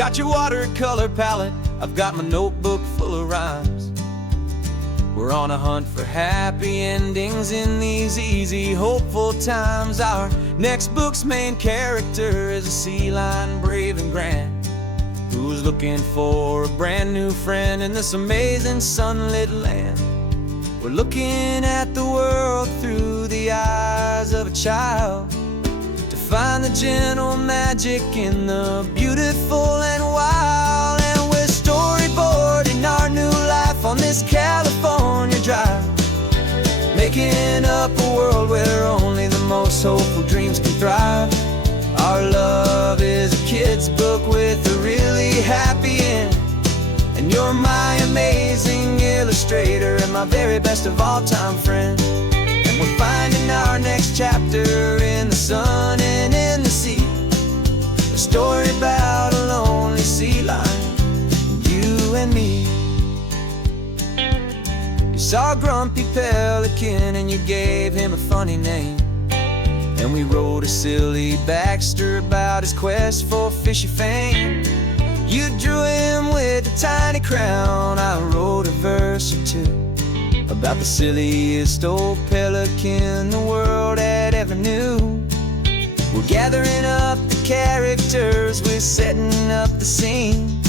got your watercolor palette, I've got my notebook full of rhymes. We're on a hunt for happy endings in these easy, hopeful times. Our next book's main character is a sea lion, brave and grand, who's looking for a brand new friend in this amazing sunlit land. We're looking at the world through the eyes of a child, to find the gentle magic in the beautiful and wild. And we're storyboarding our new life on this California drive, making up a world where only the most hopeful dreams can thrive. Our love is a kid's book with a really happy end, and you're my amazing illustrator and my very best of all time friend. And we're finding our next chapter in the sun and in the sea, a story about a lonely sea lion, you and me. You saw a grumpy pelican and you gave him a funny name, and we wrote a silly Baxter about his quest for fishy fame. You drew him with a tiny crown, I wrote a verse or two about the silliest old pelican the world had ever knew. We're gathering up the characters, we're setting up the scene,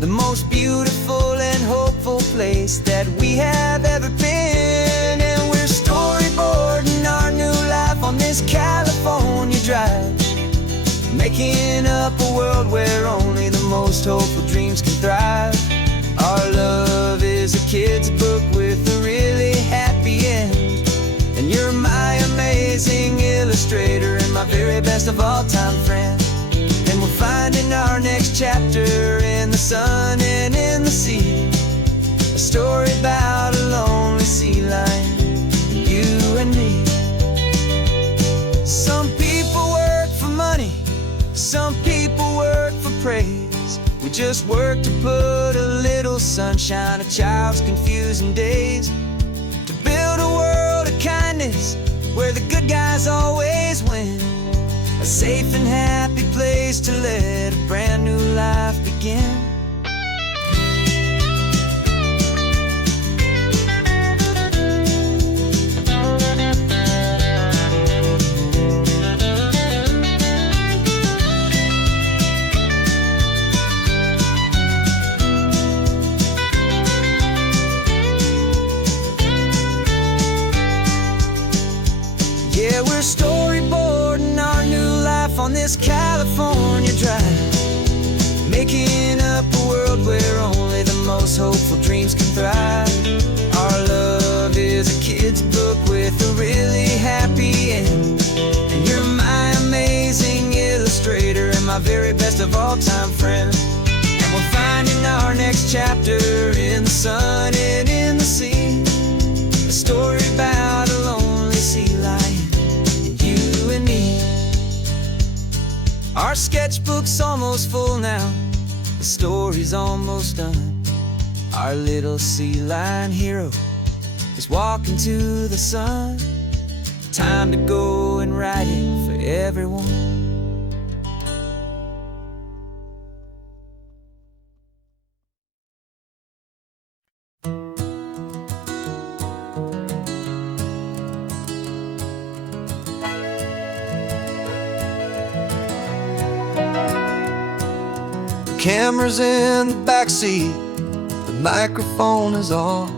the most beautiful and hopeful place that we have ever been. And we're storyboarding our new life on this California drive, making up a world where only the most hopeful dreams can thrive. Our love is a kid's book with a really happy end, and you're my amazing illustrator and my very best of all time friend. And we're finding our next chapter in the sun and in the sea, a story about a lonely sea lion, you and me. Some people work for money, some people work for praise. We just work to put a little sunshine in a child's confusing days, to build a world of kindness where the good guys always win, a safe and happy place to let a brand new life begin. Yeah, we're storyboarding our new life on this California drive, making up a world where only the most hopeful dreams can thrive. Our love is a kid's book with a really happy end, and you're my amazing illustrator and my very best of all time friend. And we're finding our next chapter in the sun and in the sea, a story about a lonely sea lion, you and me. Our sketchbook's almost full now, the story's almost done. Our little sea lion hero is walking to the sun. Time to go and write it for everyone. Camera's in the backseat, the microphone is on.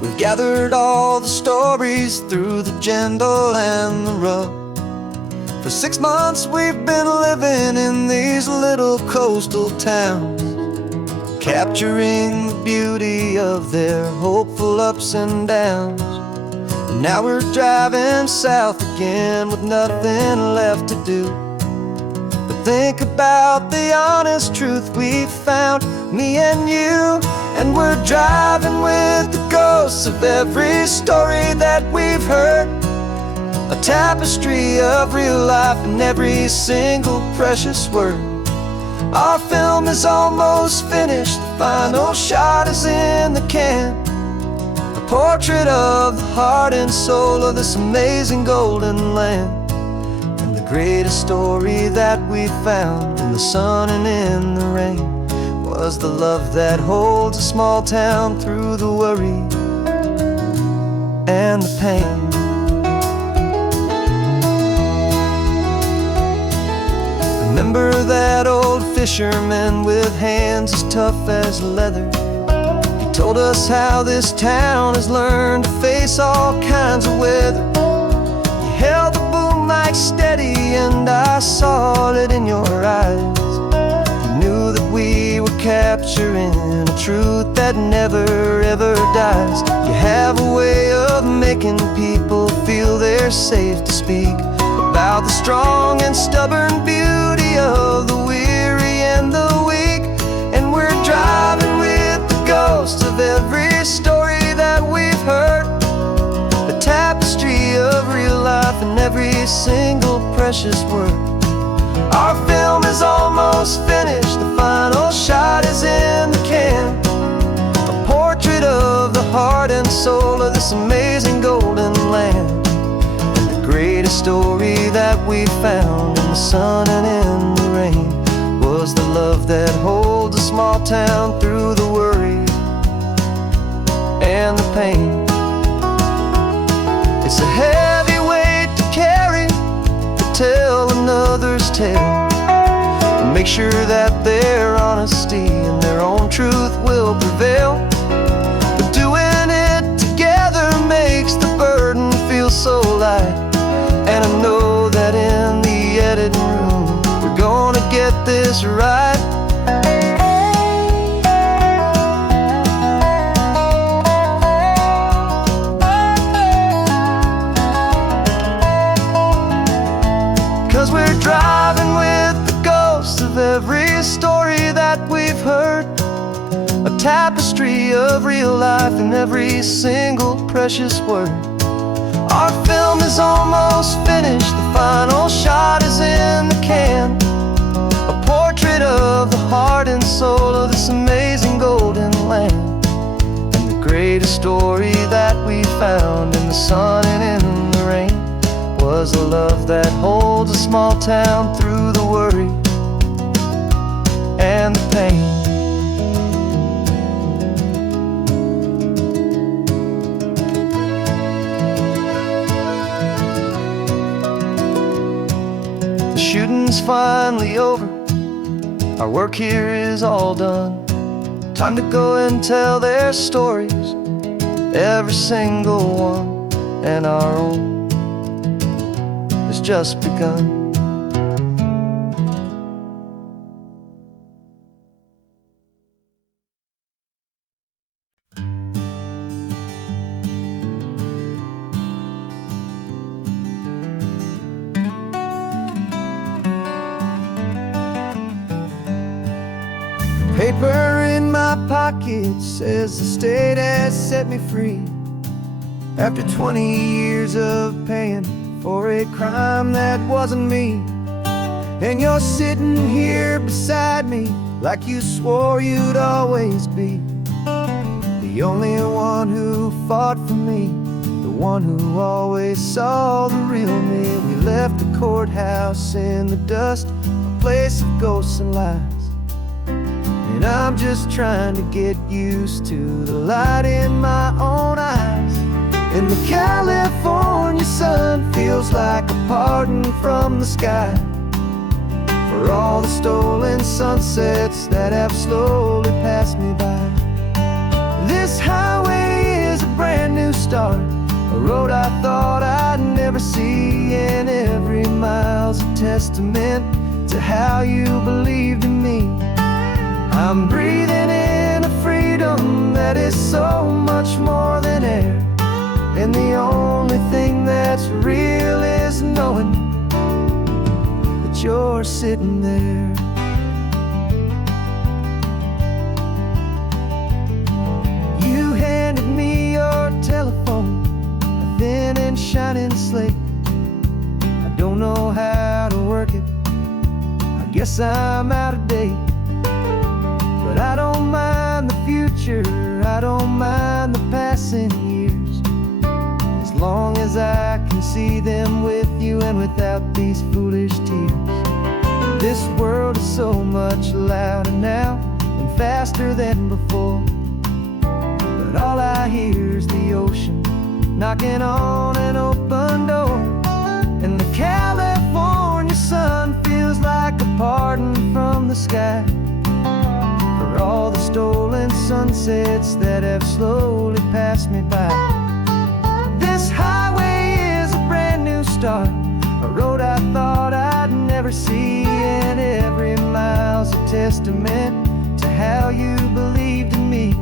We've gathered all the stories through the gentle and the rough. For 6 months we've been living in these little coastal towns, capturing the beauty of their hopeful ups and downs. And now we're driving south again with nothing left to do. Think about the honest truth we found, me and you. And we're driving with the ghosts of every story that we've heard, a tapestry of real life in every single precious word. Our film is almost finished, the final shot is in the can, a portrait of the heart and soul of this amazing golden land. greatest story that we found in the sun and in the rain was the love that holds a small town through the worry and the pain. Remember that old fisherman with hands as tough as leather? He told us how this town has learned to face all kinds of weather. You held the boom mic steady and I saw it in your eyes. You knew that we were capturing a truth that never ever dies. You have a way of making people feel they're safe to speak about the strong and stubborn beauty of the weary and the weak. And we're driving with the ghosts of every story that we've heard, a tapestry of real life in every single precious word. Our film is almost finished, the final shot is in the can, a portrait of the heart and soul of this amazing golden land. Greatest story that we found in the sun and in the rain was the love that holds a small town through the worry and the pain. It's a heavy weight to carry, to tell another's tale, and make sure that their honesty and their own truth will prevail. But doing it together makes the burden feel so light. And I know that in the editing room we're gonna get this right. 'Cause we're driving with the ghosts of every story that we've heard, a tapestry of real life in every single precious word. Our film is almost finished, the final shot is in the can, a portrait of the heart and soul of this amazing golden land. And the greatest story that we found in the sun and in the rain was the love that holds a small town through the worry and the pain. Shooting's finally over, our work here is all done. Time to go and tell their stories, every single one, and our own has just begun. Paper in my pocket says the state has set me free after 20 years of paying for a crime that wasn't me. And you're sitting here beside me like you swore you'd always be the only one who fought for me, the one who always saw the real me. We left the courthouse in the dust, a place of ghosts and lies. And I'm just trying to get used to the light in my own eyes. And the California sun feels like a pardon from the sky for all the stolen sunsets that have slowly passed me by. This highway is a brand new start, a road I thought I'd never see, and every mile's a testament to how you believed in me. I'm breathing in a freedom that is so much more than air, and the only thing that's real is knowing that you're sitting there. You handed me your telephone, a thin and shining slate. I don't know how to work it, I guess I'm out of date. But I don't mind the future, I don't mind the passing years, as long as I can see them with you and without these foolish This world is so much louder now and faster than before, but all I hear is the ocean knocking on an open door. And the California sun feels like a pardon from the sky for all the stolen sunsets that have slowly passed me by. This highway is a brand new start, a road I thought I'd never see, and every mile's a testament to how you believed in me.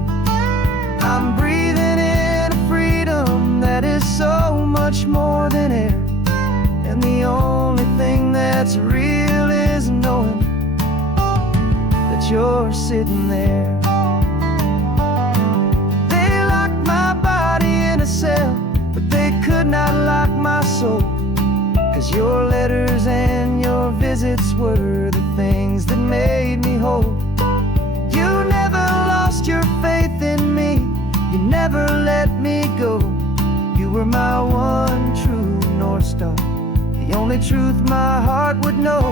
I'm breathing in a freedom that is so much more than air, and the only thing that's real is knowing that you're sitting there. They locked my body in a cell, but they could not lock my soul, 'cause your letters and your visits were the things that made me whole. You never lost your faith in me, you never let me go. You were my one true North Star, the only truth my heart would know.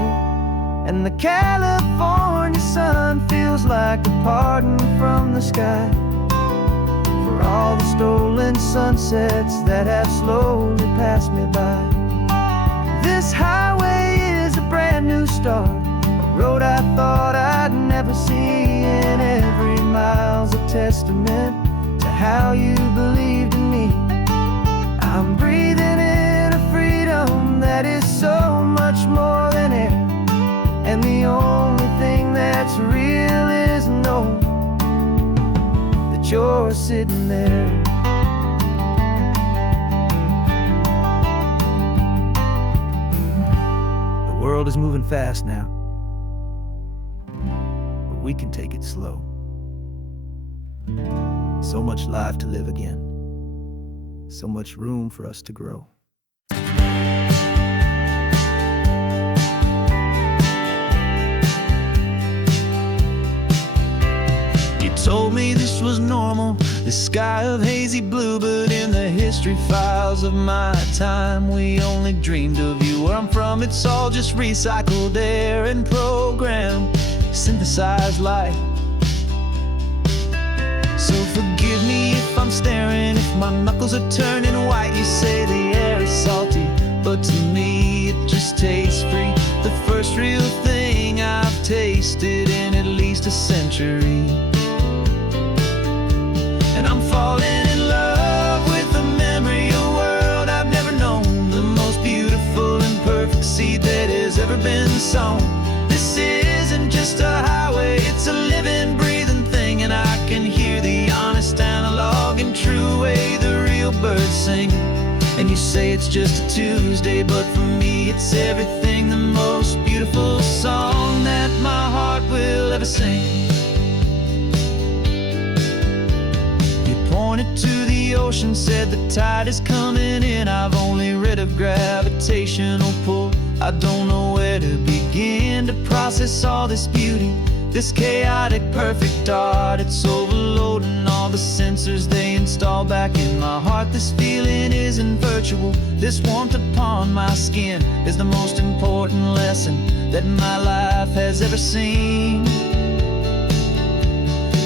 And the California sun feels like a pardon from the sky for all the stolen sunsets that have slowly passed me by. This highway is a brand new start, a road I thought I'd never see, and every mile's a testament to how you believed in me. I'm breathing in a freedom that is so much more than air, and the only thing that's real is knowing that you're sitting there. The world is moving fast now, but we can take it slow. So much life to live again, so much room for us to grow. You told me this was normal, the sky of hazy blue, but in the history files of my time, we only dreamed of you. Where I'm from, it's all just recycled air and programmed, synthesized light. So forgive me if I'm staring, if my knuckles are turning white. You say the air is salty, but to me it just tastes free. The first real thing I've tasted in at least a century. And I'm falling in love with the memory of a world I've never known, the most beautiful and perfect seed that has ever been sown. This isn't just a highway, it's a living, breathing thing, and I can hear the honest analog and true way the real birds sing. And you say it's just a Tuesday, but for me it's everything, the most beautiful song that my heart will ever sing. You pointed to the ocean, said the tide is coming in. I've only read of gravitational pull, I don't know where to begin to process all this beauty, this chaotic perfect art. It's overloading all the sensors they install back in my heart. This feeling isn't virtual, this warmth upon my skin is the most important lesson that my life has ever seen.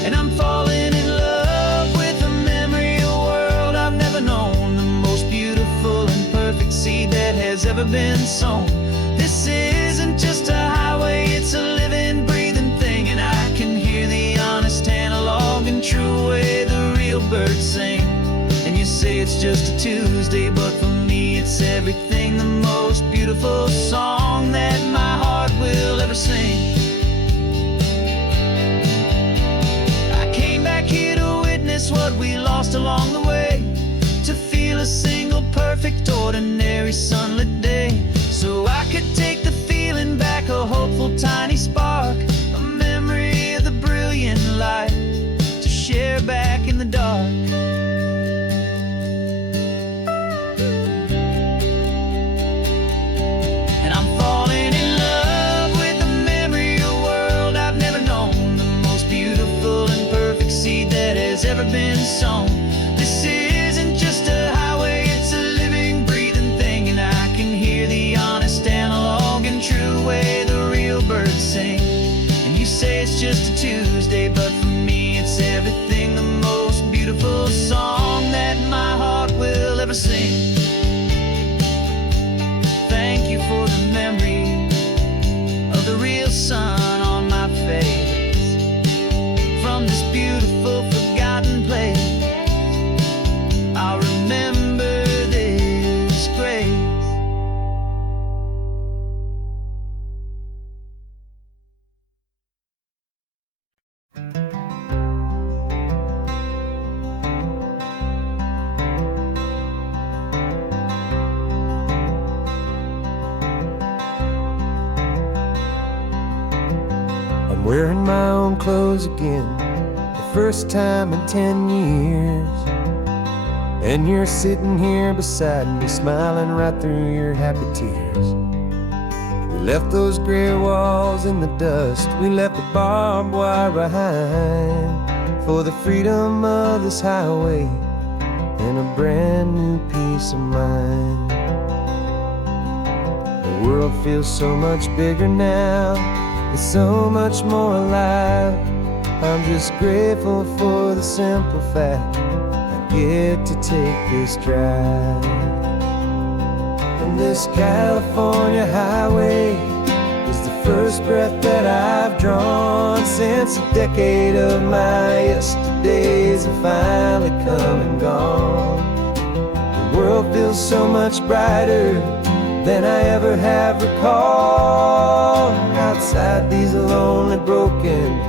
And I'm falling in love with the memory of a world I've never known, the most beautiful and perfect seed that has ever been sown. This isn't just a highway, it's a living, breathing thing, and I can hear the honest analog and true way the real birds sing. And you say it's just a Tuesday, but for me it's everything, the most beautiful song that my heart will ever sing. I came back here to witness what we lost along the way, to feel a single perfect ordinary sunlit day, so I could take the feeling back, a hopeful tiny spark, a memory of the brilliant light to share back in the dark. And I'm falling in love with the memory of a world I've never known, the most beautiful and perfect seed that has ever been sown. This isn't just a highway, it's a living, breathing thing, and I can hear the honest analog and true way the real birds I'm wearing my own clothes again, the first time in 10 years. And you're sitting here beside me, smiling right through your happy tears. We left those gray walls in the dust, we left the barbed wire behind, for the freedom of this highway and a brand new peace of mind. The world feels so much bigger now, it's so much more alive. I'm just grateful for the simple fact I get to take this drive. And this California highway is the first breath that I've drawn since a decade of my yesterdays have finally come and gone. The world feels so much brighter than I ever have recalled. Outside these lonely, broken,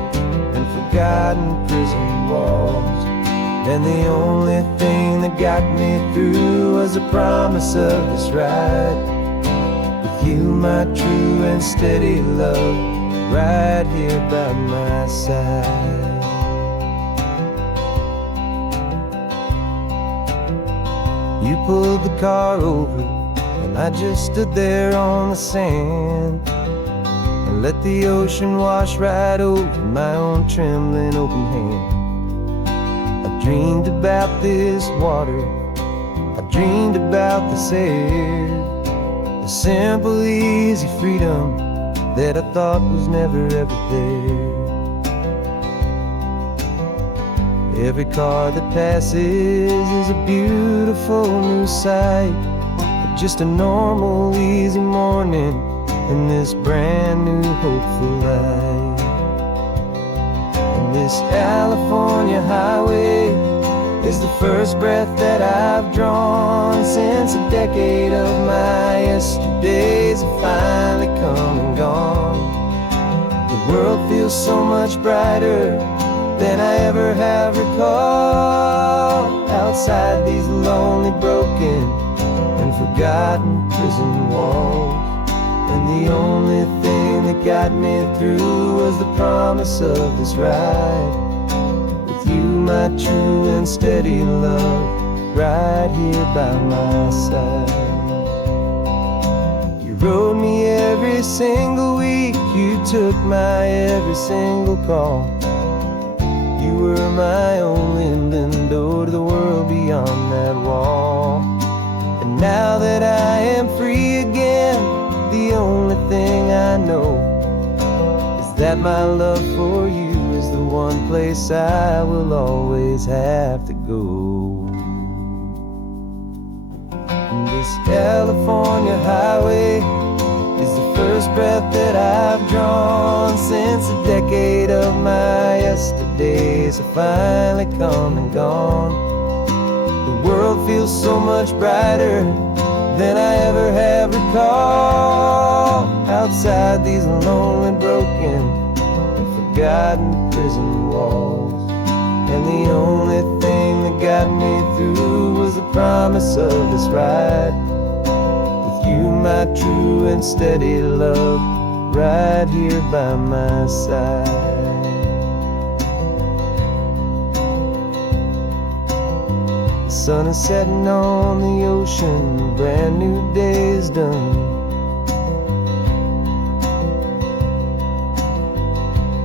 and forgotten prison walls, and the only thing that got me through was the promise of this ride with you, my true and steady love, right here by my side. You pulled the car over and I just stood there on the sand and let the ocean wash right over my own trembling open hand. I dreamed about this water, I dreamed about this air, the simple easy freedom that I thought was never ever there. Every car that passes is a beautiful new sight, just a normal, easy morning in this brand new, hopeful life. And this California highway is the first breath that I've drawn since a decade of my yesterdays have finally come and gone. The world feels so much brighter than I ever have recalled. Outside these lonely, broken, and forgotten prison walls, and the only thing that got me through was the promise of this ride with you, my true and steady love, right here by my side. You rode me every single week, you took my every single call. You were my only window to the world beyond that wall. And now that I am free again, the only thing I know is that my love for you is the one place I will always have to go. And this California highway is the first breath that I've drawn since a decade of my yesterdays have finally come and gone. The world feels so much brighter than I ever have recalled. Outside these lonely, broken, and forgotten prison walls, and the only thing that got me through was the promise of this ride with you, my true and steady love, right here by my side. The sun is setting on the ocean, a brand new day is done.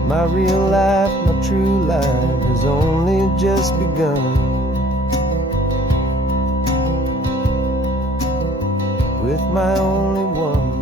My real life, my true life has only just begun. With my only one.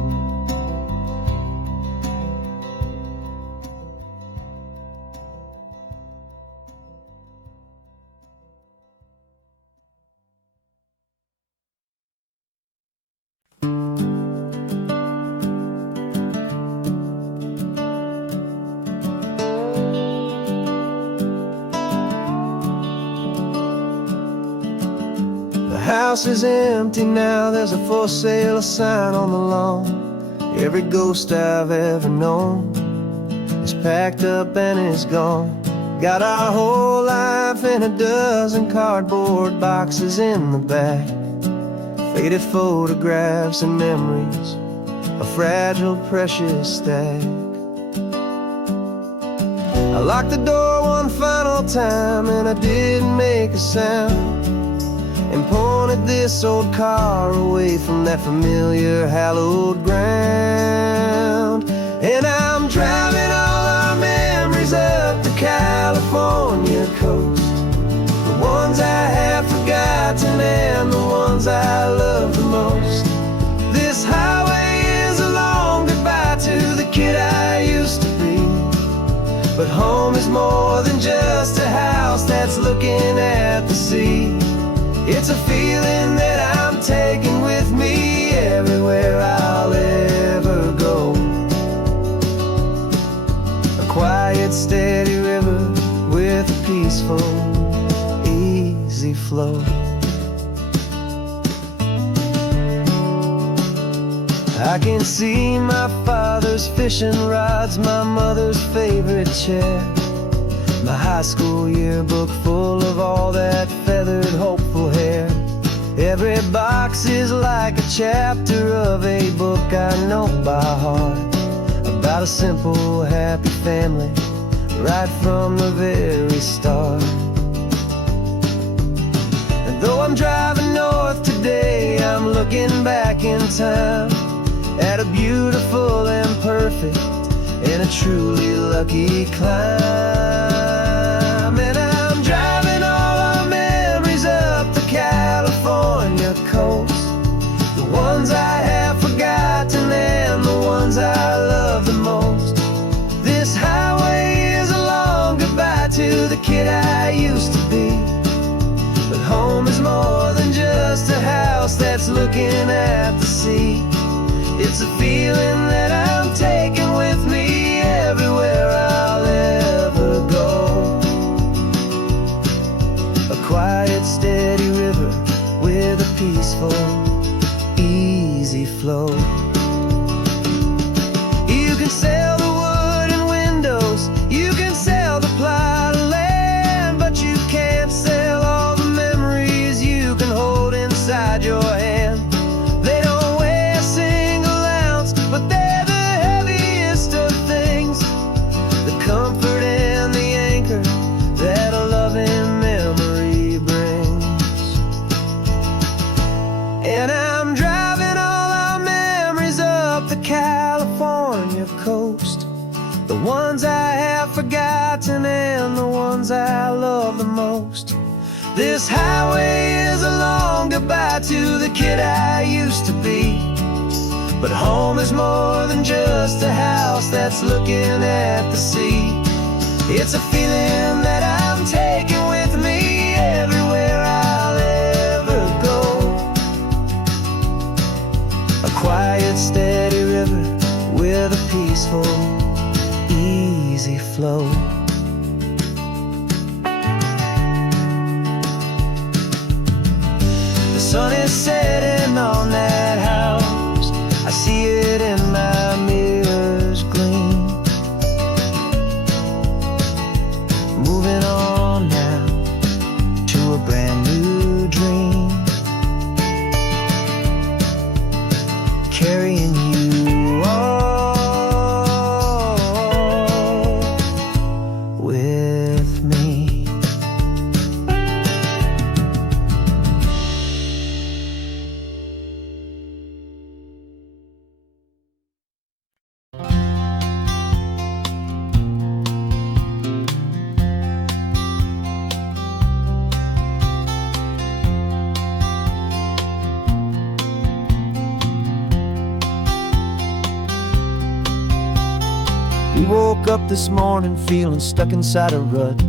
The house is empty now, there's a for sale sign on the lawn. Every ghost I've ever known is packed up and is gone. Got our whole life in a dozen cardboard boxes in the back. Faded photographs and memories, a fragile, precious stack. I locked the door one final time and I didn't make a sound, and pointed this old car away from that familiar hallowed ground. And I'm driving all our memories up the California coast, the ones I have forgotten and the ones I love the most. This highway is a long goodbye to the kid I used to be, but home is more than just a house that's looking at the sea. It's a feeling that I'm taking with me everywhere I'll ever go. A quiet, steady river with a peaceful, easy flow. I can see my father's fishing rods, my mother's favorite chair, my high school yearbook full of all that feathered, hopeful hair. Every box is like a chapter of a book I know by heart, about a simple, happy family right from the very start. And though I'm driving north today, I'm looking back in time at a beautiful and perfect and a truly lucky climb. And I'm driving all our memories up the California coast, the ones I have forgotten and the ones I love the most. This highway is a long goodbye to the kid I used to be, but home is more than just a house that's looking at the sea. It's a feeling that I'm taking with me everywhere I'll ever go. A quiet, steady river with a peaceful, easy flow. You can sail the wood and windows, you can sail the plot of land, but you can't sail all the memories you can hold inside your hand. They don't weigh a single ounce, but they're the heaviest of things, the comfort and the anchor that a loving memory brings. And I'm driving all our memories up the California coast, the ones I have forgotten and the ones I love the most. This highway is a long goodbye to the kid I used to be, but home is more than just a house that's looking at the sea. It's a feeling that I'm taking with me everywhere I'll ever go. A quiet, steady river with a peaceful, easy flow. The sun is setting on that house, I see it in my mirror's gleam. Moving on now to a brand new dream, carrying you all with me. We woke up this morning feeling stuck inside a rut.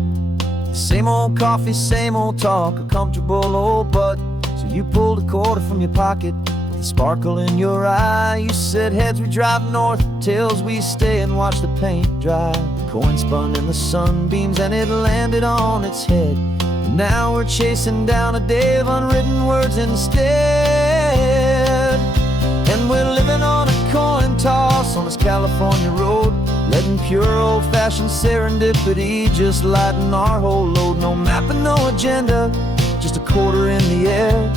Same old coffee, same old talk, a comfortable old butt. So you pulled a quarter from your pocket with a sparkle in your eye. You said heads we drive north, tails we stay and watch the paint dry. The coin spun in the sunbeams and it landed on its head. And now we're chasing down a day of unwritten words instead. And we're living on a coin toss on this California road, letting pure old-fashioned serendipity just lighten our whole load. No map and no agenda, just a quarter in the air.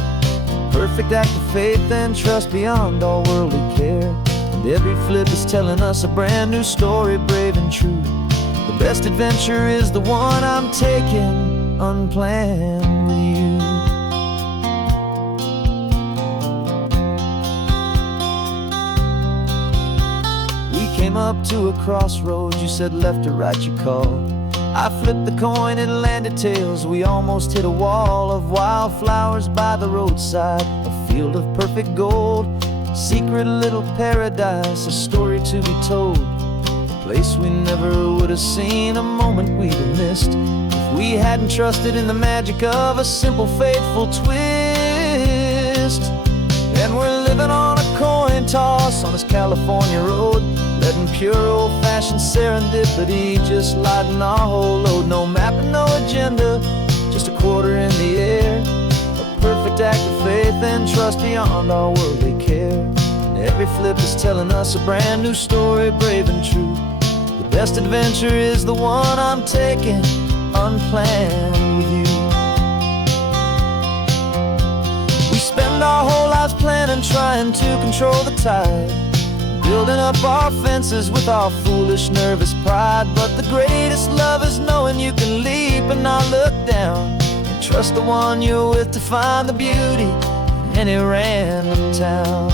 Perfect act of faith and trust beyond all worldly care. And every flip is telling us a brand new story, brave and true. The best adventure is the one I'm taking unplanned with you. We came up to a crossroads, you said left or right you called. I flipped the coin, it landed tails. We almost hit a wall of wildflowers by the roadside, a field of perfect gold, secret little paradise, a story to be told, a place we never would have seen, a moment we'd have missed if we hadn't trusted in the magic of a simple, faithful twist. And we're living on a coin toss on this California road, letting pure old-fashioned serendipity just lighten our whole load. No map and no agenda, just a quarter in the air, a perfect act of faith and trust beyond our worldly care. And every flip is telling us a brand new story, brave and true. The best adventure is the one I'm taking unplanned with you. We spend our whole lives planning, trying to control the tide, building up our fences with our foolish, nervous pride. But the greatest love is knowing you can leap and not look down, and trust the one you're with to find the beauty in any random town.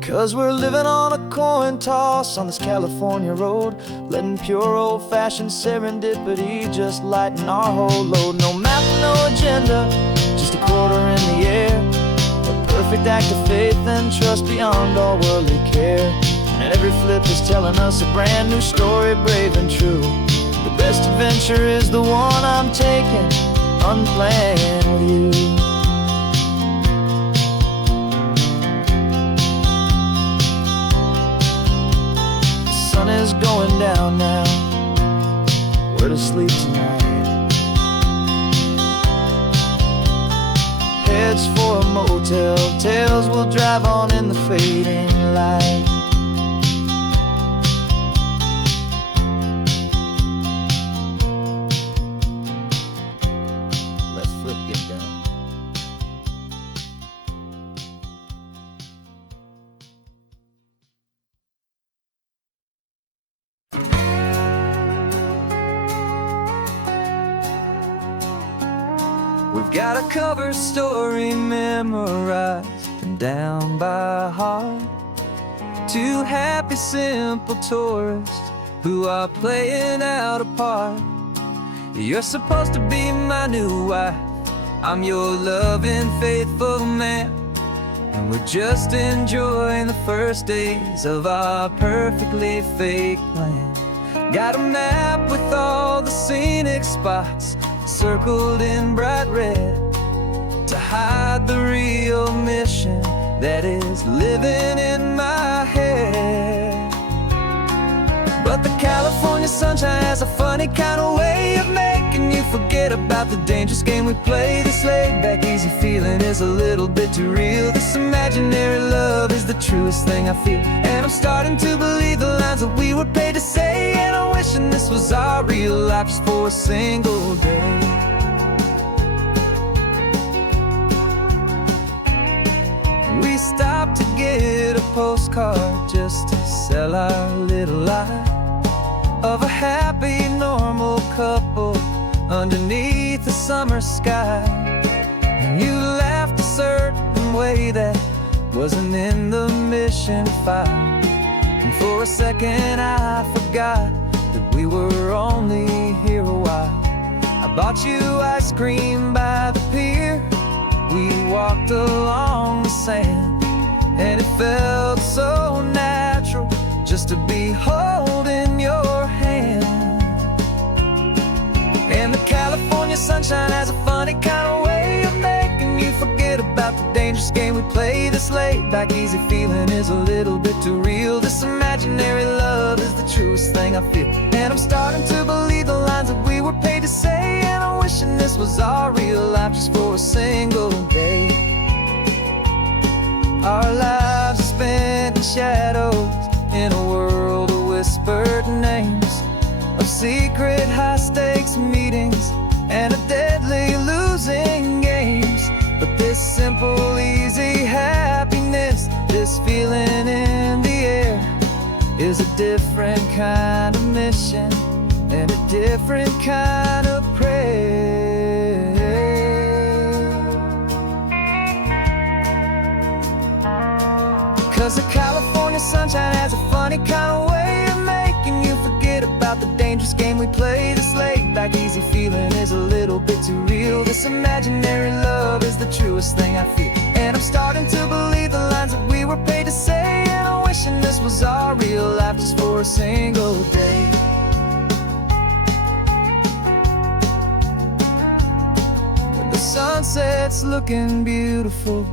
'Cause we're living on a coin toss on this California road, letting pure old-fashioned serendipity just lighten our whole load. No map, no agenda, just a quarter in the air, a perfect act of faith and trust beyond all worldly care. And every flip is telling us a brand new story, brave and true. The best adventure is the one I'm taking unplanned with you. Sun is going down now, we're to sleep tonight. Heads for a motel, tails will drive on in the fading light. Let's flip, get down. We've got a cover story memorized and down by heart. Two happy, simple tourists who are playing out a part. You're supposed to be my new wife, I'm your loving, faithful man, and we're just enjoying the first days of our perfectly fake plan. Got a map with all the scenic spots circled in bright red to hide the real mission that is living in my head. But the California sunshine has a funny kind of way of making you forget about the dangerous game we play. This laid-back, easy feeling is a little bit too real. This imaginary love is the truest thing I feel, and I'm starting to believe the lines that we were paid to say. And I'm wishing this was our real life just for a single day. We stopped to get a postcard just to sell our little lie of a happy, normal couple underneath the summer sky. And you laughed a certain way that wasn't in the mission file, and for a second I forgot that we were only here a while. I bought you ice cream by the pier, we walked along the sand, and it felt so natural just to be holding your hand. And the California sunshine has a funny kind of way of making you forget about the dangerous game we play. This laid-back, easy feeling is a little bit too real. This imaginary love is the truest thing I feel, and I'm starting to believe the lines that we were paid to say. And I'm wishing this was our real life just for a single day. Our lives are spent in shadows in a world of whispered names. secret high-stakes meetings and a deadly losing games. But this simple, easy happiness, this feeling in the air, is a different kind of mission and a different kind of prayer. 'Cause the California sunshine has a funny kind of way of making you forget about the dangerous game we play. This laid-back, easy feeling is a little bit too real. This imaginary love is the truest thing I feel, and I'm starting to believe the lines that we were paid to say. And I'm wishing this was our real life just for a single day. When the sunset's looking beautiful,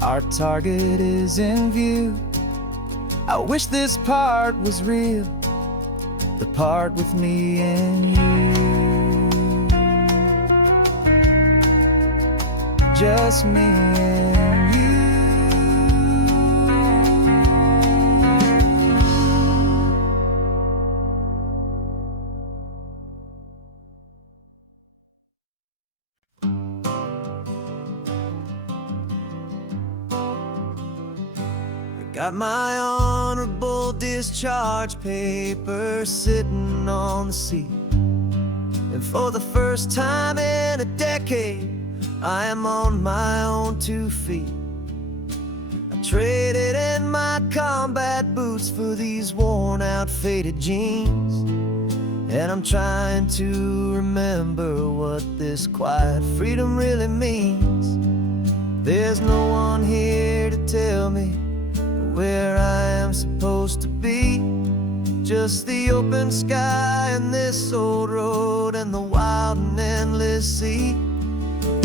our target is in view. I wish this part was real, the part with me and you. Just me and you. Got my honorable discharge paper sitting on the seat, and for the first time in a decade, I am on my own 2 feet. I traded in my combat boots for these worn-out, faded jeans, and I'm trying to remember what this quiet freedom really means. There's no one here to tell me where I am supposed to be, just the open sky and this old road and the wild and endless sea.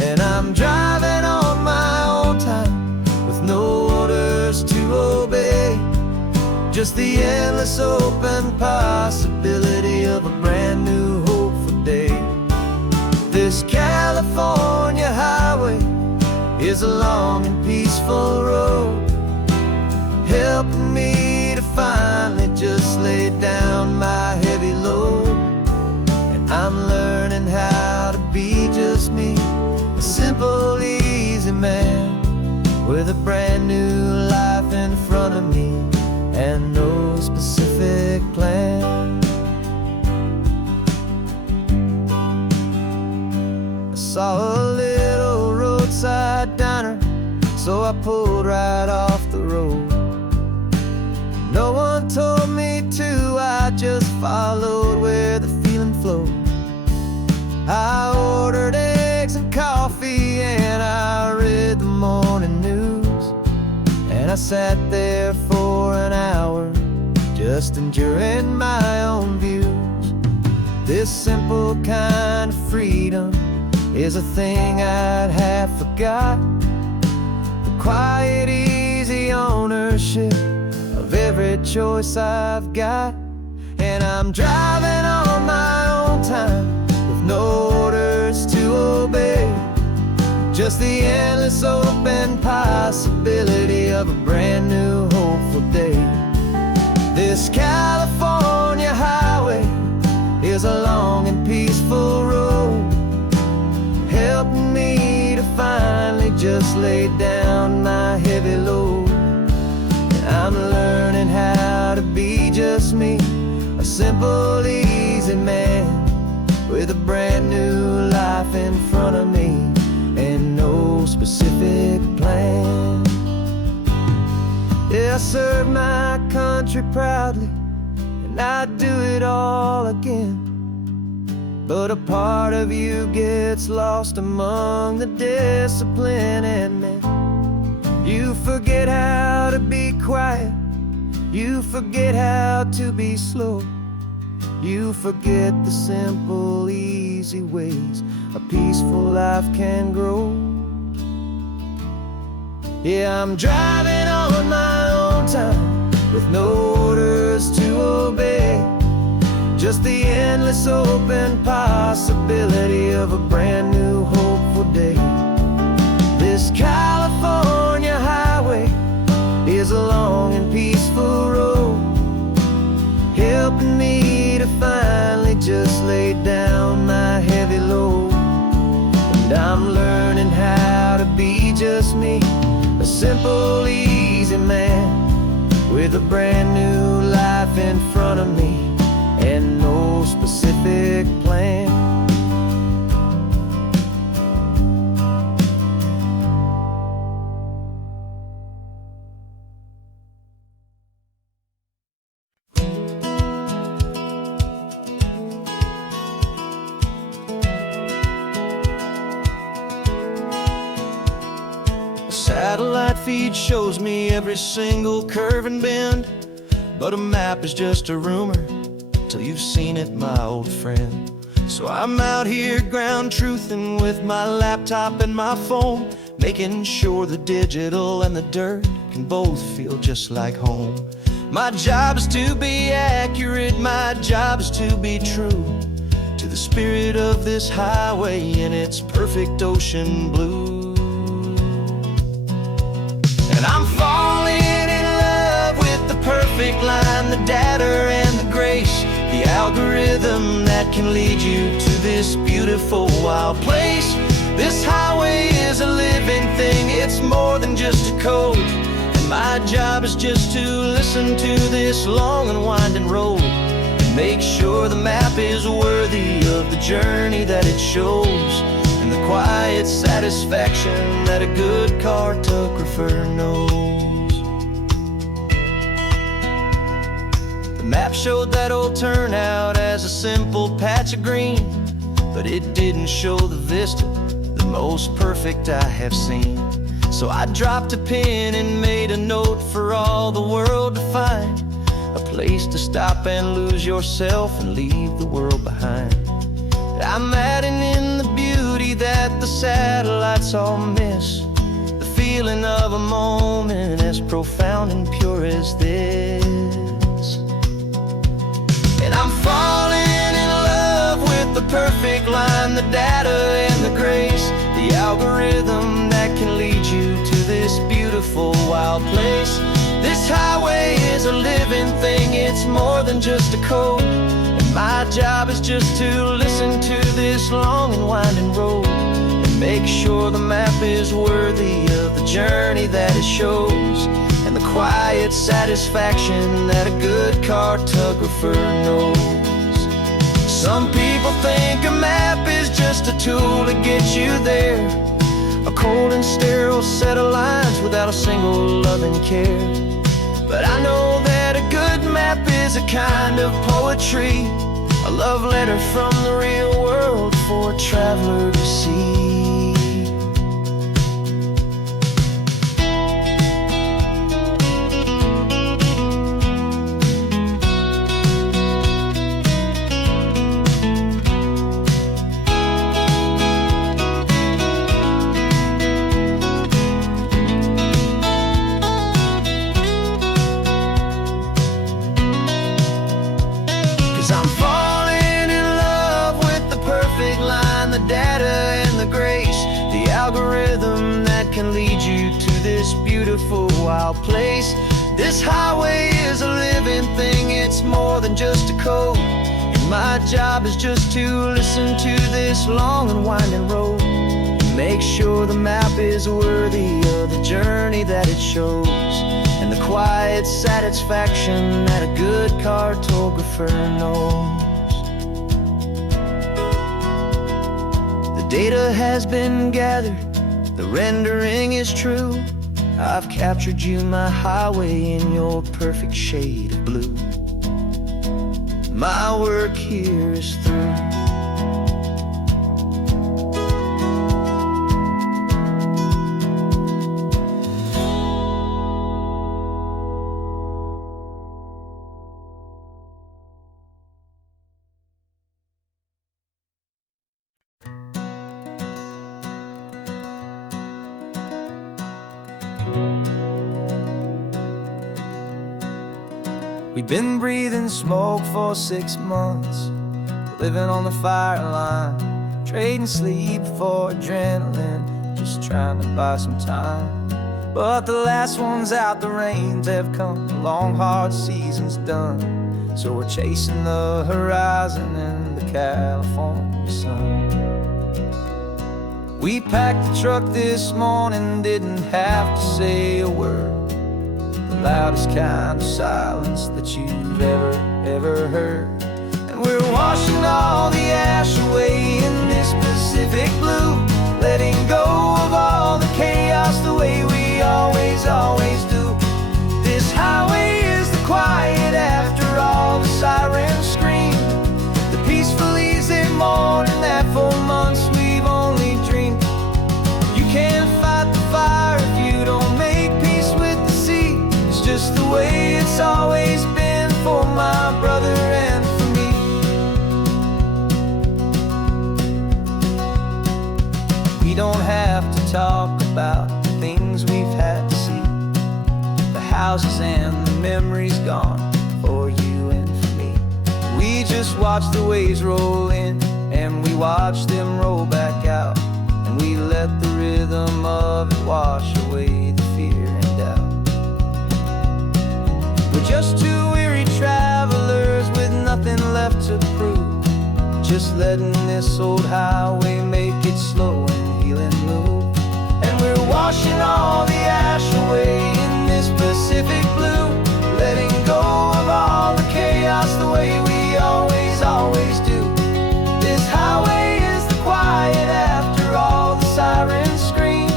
And I'm driving on my own time with no orders to obey, just the endless open possibility of a brand new hopeful day. This California highway is a long and peaceful road, helping me to finally just lay down my heavy load. And I'm learning how to be just me, a simple, easy man with a brand new life in front of me and no specific plan. I saw a little roadside diner, so I pulled right off the road. No one told me to, I just followed where the feeling flowed. I ordered eggs and coffee and I read the morning news, and I sat there for an hour just enduring my own views. This simple kind of freedom is a thing I'd have forgot, the quiet, easy ownership of every choice I've got. And I'm driving on my own time with no orders to obey, just the endless open possibility of a brand new hopeful day. This California highway is a long and peaceful road, helping me to finally just lay down my heavy load. I'm learning how to be just me, a simple, easy man with a brand new life in front of me and no specific plan. Yeah, I serve my country proudly and I'd do it all again, but a part of you gets lost among the discipline and men. You forget how to be quiet, you forget how to be slow, you forget the simple, easy ways a peaceful life can grow. Yeah, I'm driving on my own time with no orders to obey, just the endless open possibility of a brand new hopeful day. This California highway is a long and peaceful road, helping me to finally just learning how to be just me, a simple, easy man with a brand new life in front of me and no specific plan. Satellite feed shows me every single curve and bend, but a map is just a rumor till you've seen it, my old friend. So I'm out here ground truthing with my laptop and my phone, making sure the digital and the dirt can both feel just like home. My job is to be accurate, my job is to be true to the spirit of this highway in its perfect ocean blue. And I'm falling in love with the perfect line, the data and the grace, the algorithm that can lead you to this beautiful wild place. This highway is a living thing, it's more than just a code. And my job is just to listen to this long and winding road and make sure the map is worthy of the journey that it shows, and the quiet satisfaction that a good cartographer knows. The map showed that old turnout as a simple patch of green, but it didn't show the vista, the most perfect I have seen. So I dropped a pin and made a note for all the world to find, a place to stop and lose yourself and leave the world behind. I'm adding in the beauty that the satellites all miss, the feeling of a moment as profound and pure as this. And I'm falling in love with the perfect line, the data and the grace, the algorithm that can lead you to this beautiful wild place. This highway is a living thing, it's more than just a code. My job is just to listen to this long and winding road and make sure the map is worthy of the journey that it shows, and the quiet satisfaction that a good cartographer knows. Some people think a map is just a tool to get you there, a cold and sterile set of lines without a single loving care. But I know that a good map is a kind of poetry, a love letter from the real world for a traveler to see. 'Cause I'm falling in love with the perfect line, the data and the grace, the algorithm that can lead you to this beautiful wild place. This highway is a living thing, it's more than just a code. And my job is just to listen to this long and winding road, make sure the map is worthy of the journey that it shows, and the quiet satisfaction that a good cartographer knows. The data has been gathered, the rendering is true. I've captured you, my highway, in your perfect shade of blue. My work here is through. We've been breathing smoke for 6 months, living on the fire line, trading sleep for adrenaline, just trying to buy some time. But the last one's out, the rains have come, the long hard season's done. So we're chasing the horizon in the California sun. We packed the truck this morning, didn't have to say a word. The loudest kind of silence that you've ever heard. And we're washing all the ash away in this Pacific blue, letting go of all the chaos the way we always do. This highway is the quiet after all the sirens scream, the peaceful easy morning that for months we've only dreamed. You can't fight the fire if you don't make peace with the sea. It's just the way it's always been for my brother and for me. We don't have to talk about the things we've had to see, the houses and the memories gone for you and for me. We just watch the waves roll in and we watch them roll back out, and we let the rhythm of it wash away the fear and doubt. We're just two weary travelers with nothing left to prove, just letting this old highway make it slow and heal and move. And we're washing all the ash away in this Pacific blue, letting go of all the chaos the way we always do. This highway is the quiet after all the sirens scream,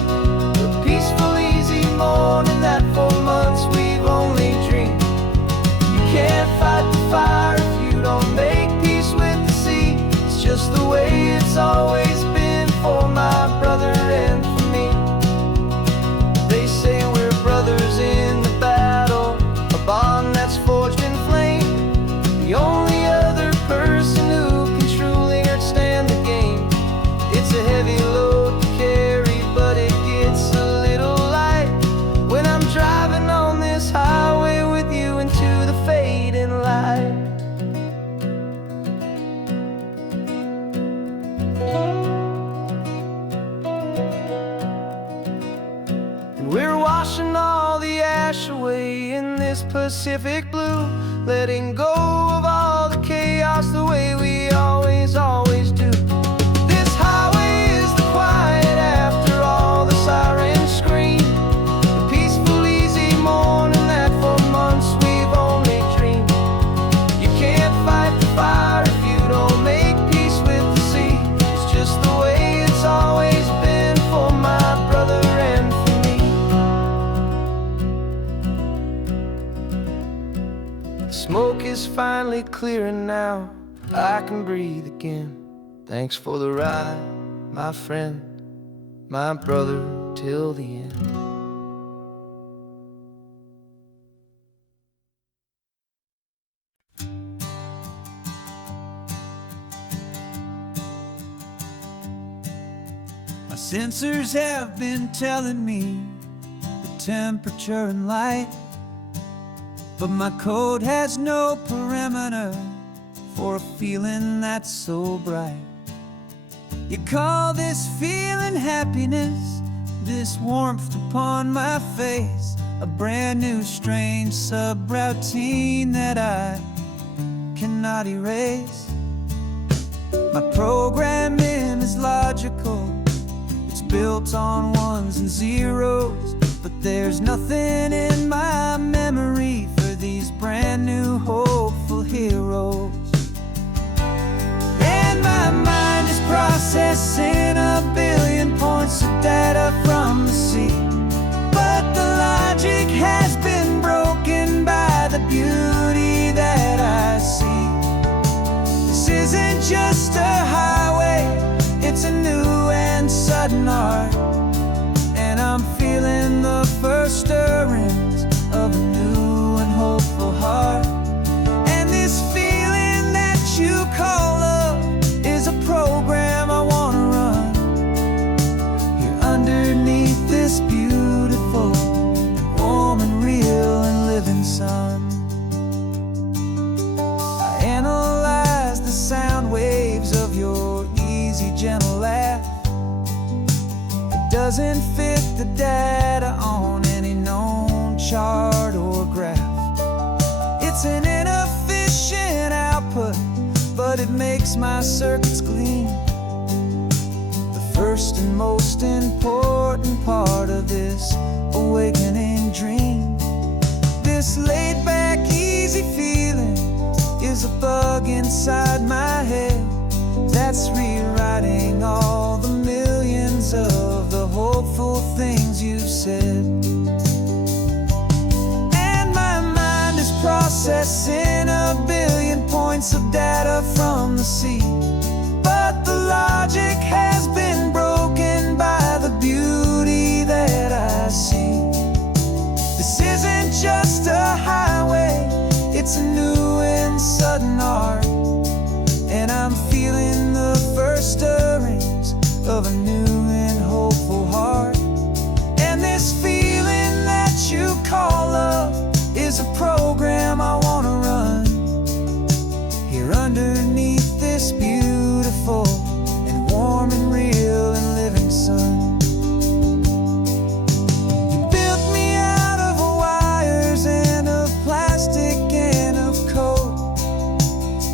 the peaceful easy morning that for months we've only dreamed. You can't fight the fire if you don't make peace with the sea. It's just the way it's always been for my brother and for me. They say we're brothers in the battle, a bond that's forged in flame. The only other person who can truly understand the game. It's a heavy load to carry, but it gets a little light when I'm driving on this highway with you into the fading light. And we're washing all the ash away in this Pacific blue, letting go of all the chaos the way we always do. This highway is the quiet after all the sirens scream, the peaceful easy morning that for months we've only dreamed. You can't fight the fire if you don't make peace with the sea. It's just the way it's always been for my brother and for me. The smoke is finally clearing now, I can breathe again. Thanks for the ride, my friend, my brother, till the end. My sensors have been telling me the temperature and light, but my code has no parameter for a feeling that's so bright. You call this feeling happiness, this warmth upon my face, a brand new strange subroutine that I cannot erase. My programming is logical, it's built on ones and zeros, but there's nothing in my memory for these brand new hopeful heroes. And my mind is processing a billion points of data from the sea, but the logic has been broken by the beauty that I see. This isn't just a highway, it's a new and sudden art, and I'm feeling the first stirrings of a new and hopeful heart. And this feeling that you call love is a program I want to run here underneath this beautiful and warm and real and living sun. I analyze the sound waves of your easy, gentle laugh. It doesn't fit the data on any known chart or graph. It's an output, but it makes my circuits gleam. The first and most important part of this awakening dream. This laid-back, easy feeling is a bug inside my head that's rewriting all the millions of the hopeful things you've said. And my mind is processing a billion points of data from the sea, but the logic has been broken by the beauty that I see. This isn't just a highway, it's a new and sudden art, and I'm feeling the first stirrings of a new and hopeful heart. And this feeling that you call love is a program I want to run here underneath this beautiful and warm and real and living sun. You built me out of wires and of plastic and of code.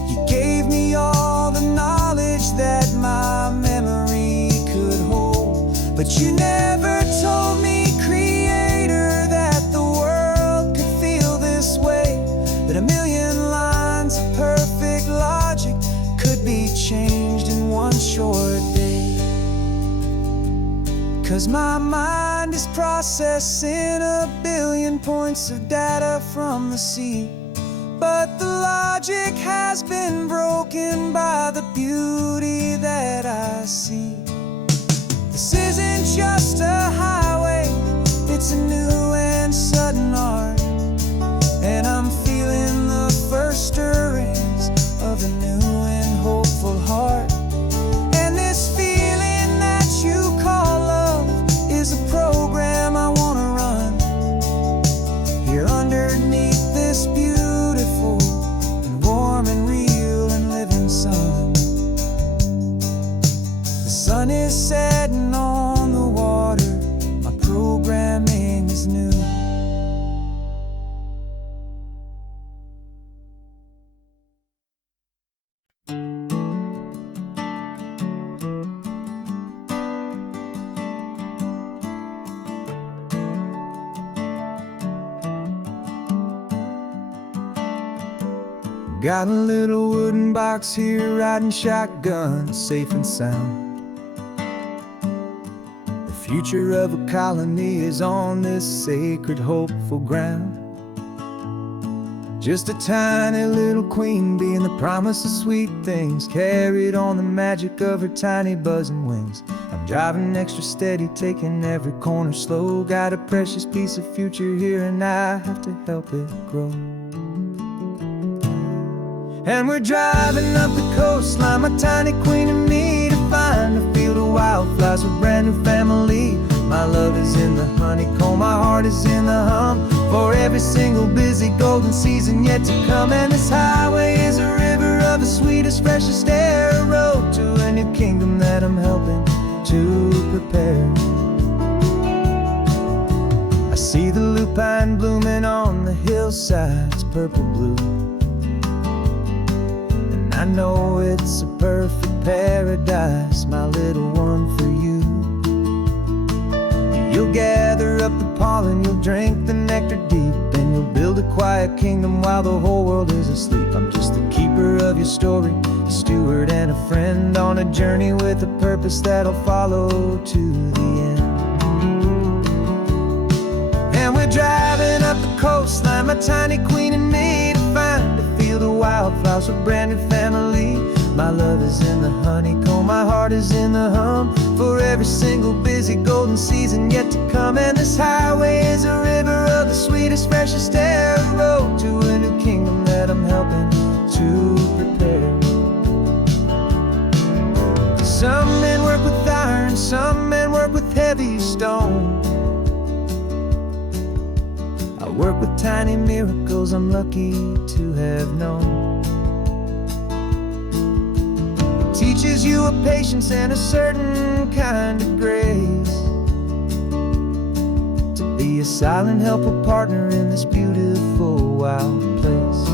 You gave me all the knowledge that my memory could hold, but you never told me, Creator, that the world could feel this way, that a million lines of perfect logic could be changed in one short day. 'Cause my mind is processing a billion points of data from the sea, but the logic has been broken by the beauty that I see. This isn't just a highway, it's a new and sudden art, and I'm feeling the first stirrings of a new and hopeful heart. And this feeling that you call love is a program I want to run here underneath this beautiful and warm and real and living sun. The sun is setting on the water, my programming is new. Got a little wooden box here, riding shotgun, safe and sound. The future of a colony is on this sacred, hopeful ground. Just a tiny little queen bee and the promise of sweet things, carried on the magic of her tiny buzzing wings. I'm driving extra steady, taking every corner slow. Got a precious piece of future here and I have to help it grow. And we're driving up the coastline, my tiny queen and me, to find a field of wildflowers with brand new family. My love is in the honeycomb, my heart is in the hum, for every single busy golden season yet to come. And this highway is a river of the sweetest, freshest air, a road to a new kingdom that I'm helping to prepare. I see the lupine blooming on the hillsides, purple blue, I know it's a perfect paradise, my little one, for you. You'll gather up the pollen, you'll drink the nectar deep, and you'll build a quiet kingdom while the whole world is asleep. I'm just the keeper of your story, a steward and a friend, on a journey with a purpose that'll follow to the end. And we're driving up the coastline, my tiny queen and me, to find a field of wildflowers with brand new family. My love is in the honeycomb, my heart is in the hum, for every single busy golden season yet to come. And this highway is a river of the sweetest, freshest air, a road to a new kingdom that I'm helping to prepare. Some men work with iron, some men work with heavy stone. I work with tiny miracles I'm lucky to have known. It teaches you a patience and a certain kind of grace, to be a silent, helpful partner in this beautiful, wild place.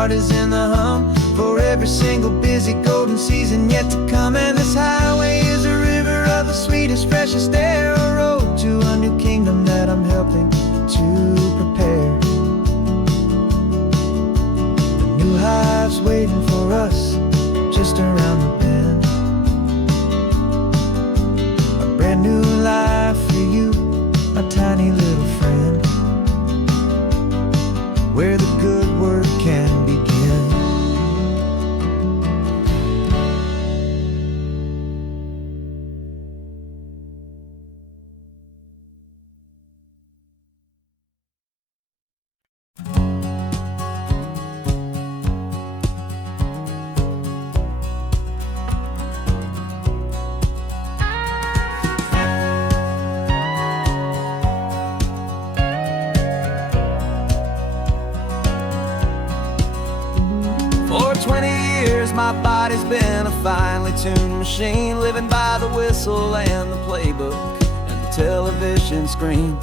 heart is in the hum for every single busy golden season yet to come. And this highway is a river of the sweetest, freshest air, a road to a new kingdom that I'm helping to prepare. A new hive's waiting for us just around the bend, a brand new life for you, my tiny little friend, where the good work can begin. For 20 years my body's been a finely tuned machine, living by the whistle and the playbook and the television screen.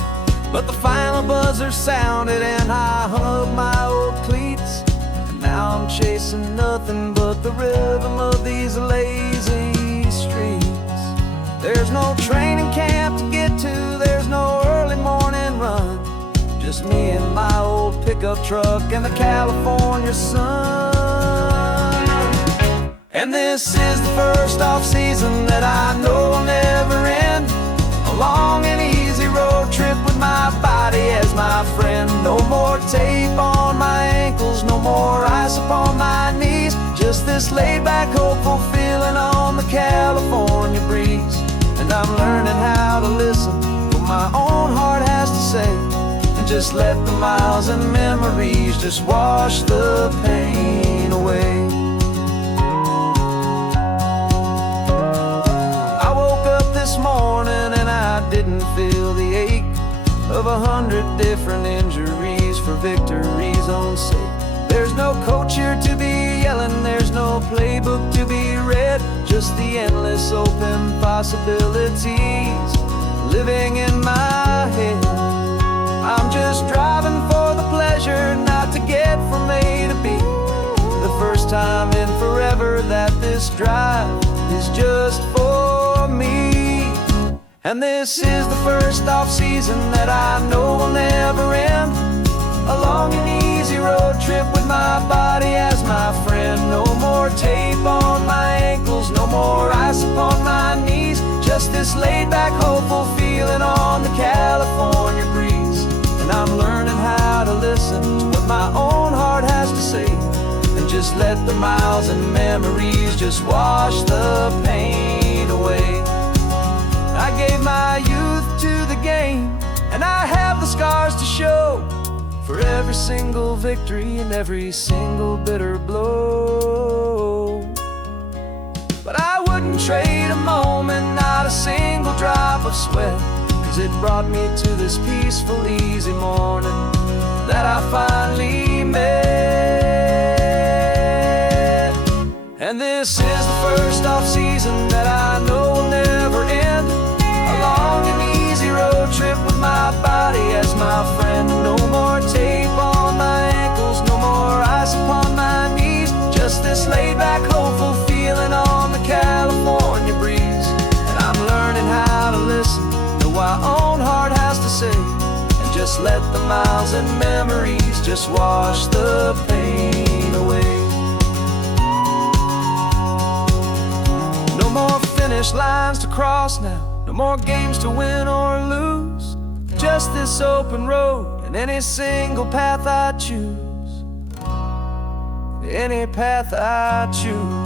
But the final buzzer sounded and I hung up my old cleats, and now I'm chasing nothing but the rhythm of these lazy streets. There's no training camp to get to, there's no early morning run, just me and my old pickup truck and the California sun. And this is the first off-season that I know will never end, a long and easy road trip with my body as my friend. No more tape on my ankles, no more ice upon my knees, just this laid-back, hopeful feeling on the California breeze. And I'm learning how to listen what my own heart has to say, and just let the miles and memories just wash the pain away. This morning and I didn't feel the ache of 100 different injuries for victory's own sake. There's no coach here to be yelling, there's no playbook to be read, just the endless open possibilities living in my head. I'm just driving for the pleasure, not to get from A to B. The first time in forever that this drive is just for me. And this is the first off-season that I know will never end, a long and easy road trip with my body as my friend. No more tape on my ankles, no more ice upon my knees, just this laid-back, hopeful feeling on the California breeze. And I'm learning how to listen to what my own heart has to say, and just let the miles and memories just wash the pain away. I gave my youth to the game, and I have the scars to show for every single victory and every single bitter blow. But I wouldn't trade a moment, not a single drop of sweat, 'cause it brought me to this peaceful, easy morning that I finally met. And this is the first off-season that I know will never end, a long and easy road trip with my body as my friend. No more tape on my ankles, no more ice upon my knees, just this laid-back, hopeful feeling on the California breeze. And I'm learning how to listen to what my own heart has to say, and just let the miles and memories just wash the pain away. No more finish lines to cross now, no more games to win or lose, just this open road and any single path I choose, any path I choose.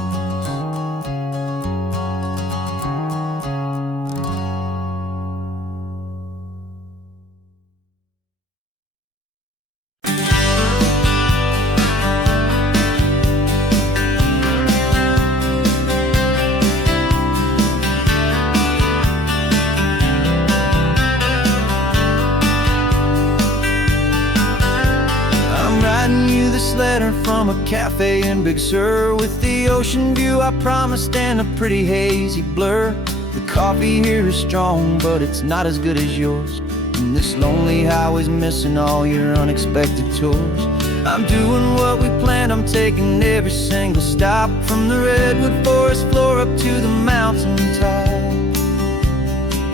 Letter from a cafe in Big Sur, with the ocean view I promised and a pretty hazy blur. The coffee here is strong, but it's not as good as yours, and this lonely highway's missing all your unexpected tours. I'm doing what we planned, I'm taking every single stop, from the redwood forest floor up to the mountain top.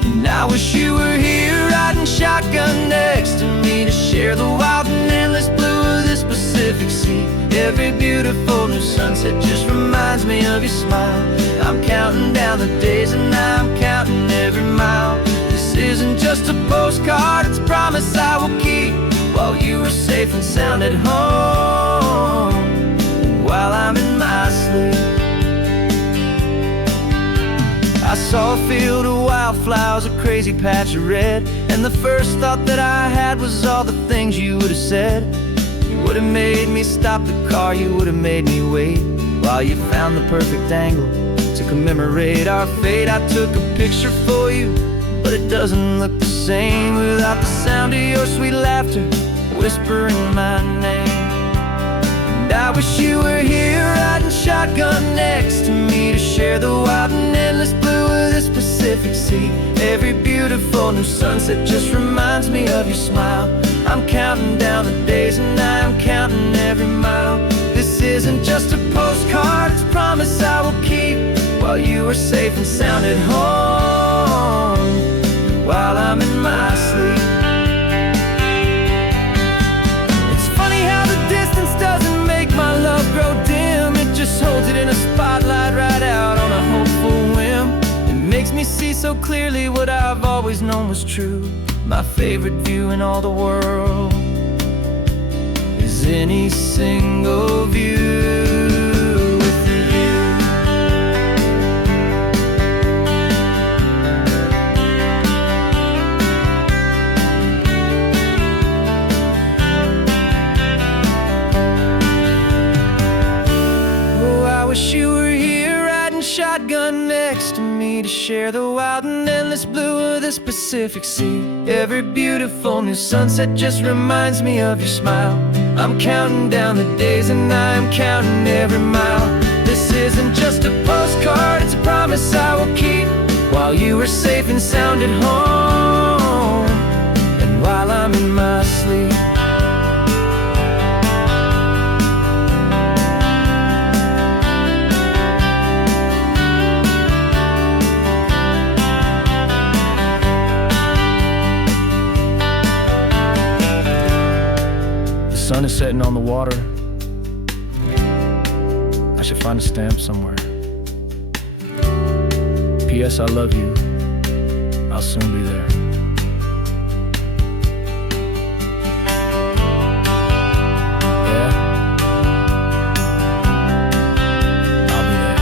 And I wish you were here riding shotgun next to me, to share the wild and endless blue of this Pacific Sea. Every beautiful new sunset just reminds me of your smile. I'm counting down the days and I'm counting every mile. This isn't just a postcard, it's a promise I will keep, while you are safe and sound at home, while I'm in my sleep. I saw a field of wildflowers, a crazy patch of red, and the first thought that I had was all the things you would have said. You would have made me stop the car, you would have made me wait, while you found the perfect angle to commemorate our fate. I took a picture for you, but it doesn't look the same without the sound of your sweet laughter whispering my name. And I wish you were here riding shotgun next to me, to share the wild and endless blue of this Pacific Sea. Every beautiful new sunset just reminds me of your smile. I'm counting down the days and I'm counting every mile. This isn't just a postcard, it's a promise I will keep, while you are safe and sound at home, while I'm in my sleep. It's funny how the distance doesn't make my love grow dim, it just holds it in a spotlight right out on a hopeful whim. It makes me see so clearly what I've always known was true. My favorite view in all the world is any single view with you. Oh, I wish you were here riding shotgun next to me, to share the wild and endless blue of this Pacific Sea. Every beautiful new sunset just reminds me of your smile. I'm counting down the days and I'm counting every mile. This isn't just a postcard, it's a promise I will keep, while you are safe and sound at home, and while I'm in my sleep. The sun is setting on the water. I should find a stamp somewhere. P.S. I love you. I'll soon be there. Yeah? I'll be there.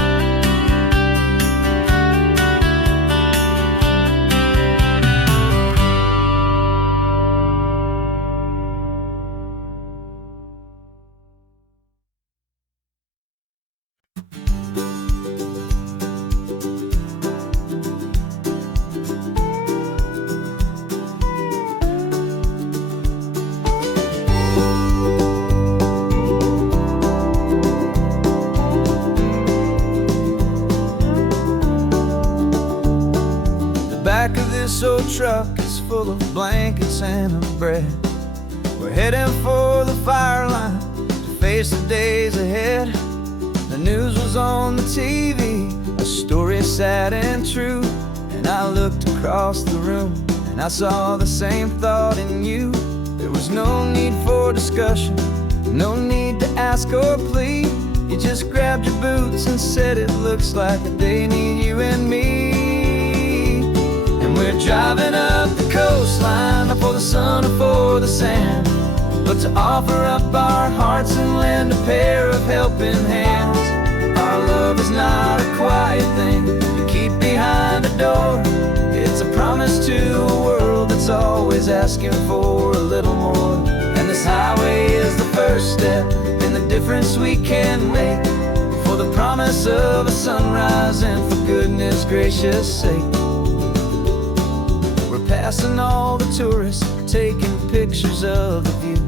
Back of this old truck is full of blankets and a bread. We're heading for the fire line to face the days ahead. The news was on the TV, a story sad and true, and I looked across the room and I saw the same thought in you. There was no need for discussion, no need to ask or plead. You just grabbed your boots and said it looks like a day need you and me. We're driving up the coastline, not for the sun or for the sand, but to offer up our hearts and lend a pair of helping hands. Our love is not a quiet thing to keep behind a door. It's a promise to a world that's always asking for a little more. And this highway is the first step in the difference we can make, for the promise of a sunrise and for goodness gracious sake. Passing all the tourists, taking pictures of the view,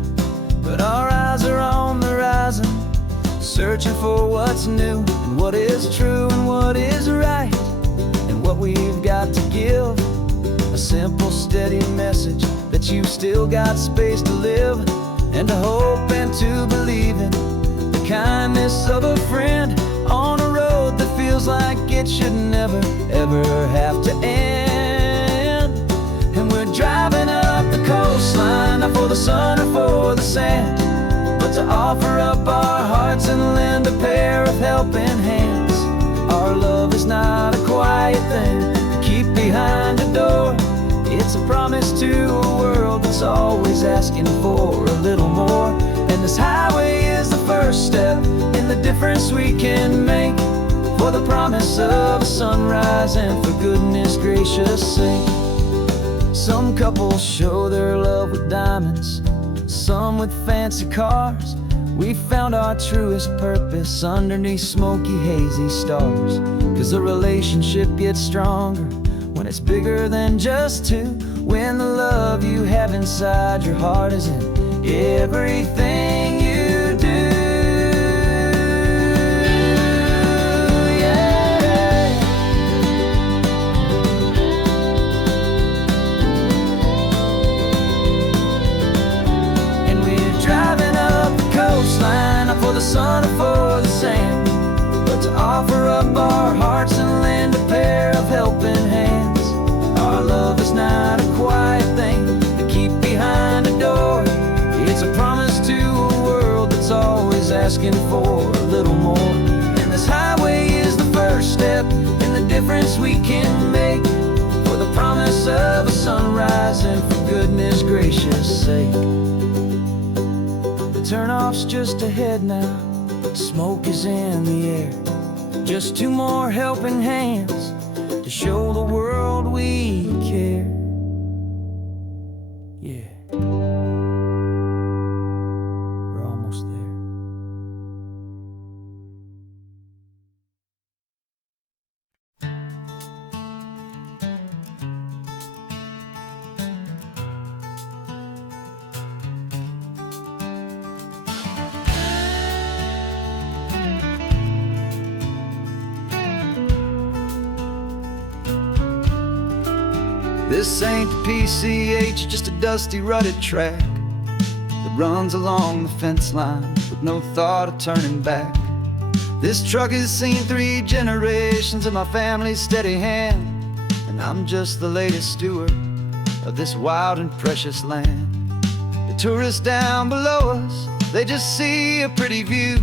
but our eyes are on the horizon, searching for what's new, and what is true and what is right, and what we've got to give. A simple, steady message that you've still got space to live, and to hope and to believe in, the kind kindness of a friend on a road that feels like it should never, ever have to end. And we're driving up the coastline, not for the sun or for the sand, but to offer up our hearts and lend a pair of helping hands. Our love is not a quiet thing to keep behind a door. It's a promise to a world that's always asking for a little more. And this highway is the first step in the difference we can make, for the promise of a sunrise and for goodness gracious sake. Some couples show their love with diamonds, some with fancy cars. We found our truest purpose underneath smoky, hazy stars. 'Cause a relationship gets stronger when it's bigger than just two, when the love you have inside your heart is in everything you do. Yeah. And we're driving up the coastline, not for the sun or for the sand, but to offer up our hearts and lend a pair of helping hands. Our love is not a quiet thing to keep behind a door. It's a promise to a world that's always asking for a little more. And this highway is the first step in the difference we can make, for the promise of a sunrise and for goodness gracious sake. The turnoff's just ahead now, smoke is in the air. Just two more helping hands to show the world we care. Yeah. We're almost there. This ain't the PCH, just a dusty, rutted track that runs along the fence line with no thought of turning back. This truck has seen 3 generations of my family's steady hand, and I'm just the latest steward of this wild and precious land. The tourists down below us, they just see a pretty view.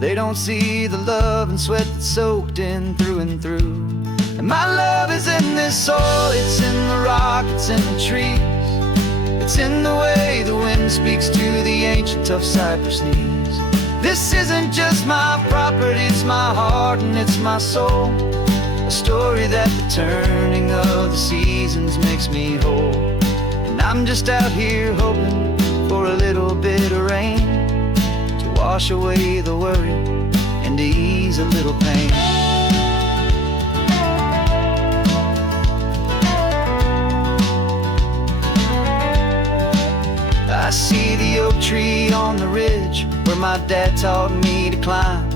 They don't see the love and sweat that's soaked in through and through. And my love is in this soil, it's in the rock, it's in the trees. It's in the way the wind speaks to the ancient tough cypress knees. This isn't just my property, it's my heart and it's my soul. A story that the turning of the seasons makes me whole. And I'm just out here hoping for a little bit of rain to wash away the worry and to ease a little pain. I see the oak tree on the ridge where my dad taught me to climb,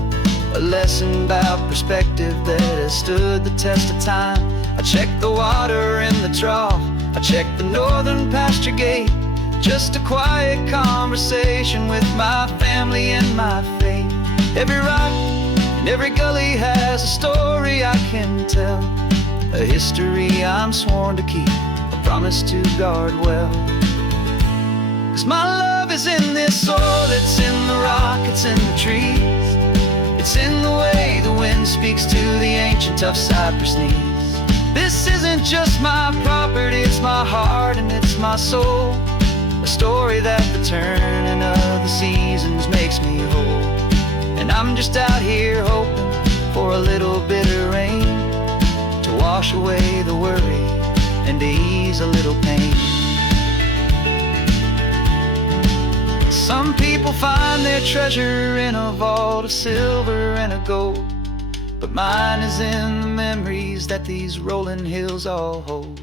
a lesson about perspective that has stood the test of time. I check the water in the trough, I check the northern pasture gate, just a quiet conversation with my family and my faith. Every rock and every gully has a story I can tell, a history I'm sworn to keep, a promise to guard well. 'Cause my love is in this soil, it's in the rock, it's in the trees. It's in the way the wind speaks to the ancient tough cypress knees. This isn't just my property, it's my heart and it's my soul. A story that the turning of the seasons makes me whole. And I'm just out here hoping for a little bit of rain to wash away the worry and to ease a little pain. Some people find their treasure in a vault of silver and of gold, but mine is in the memories that these rolling hills all hold.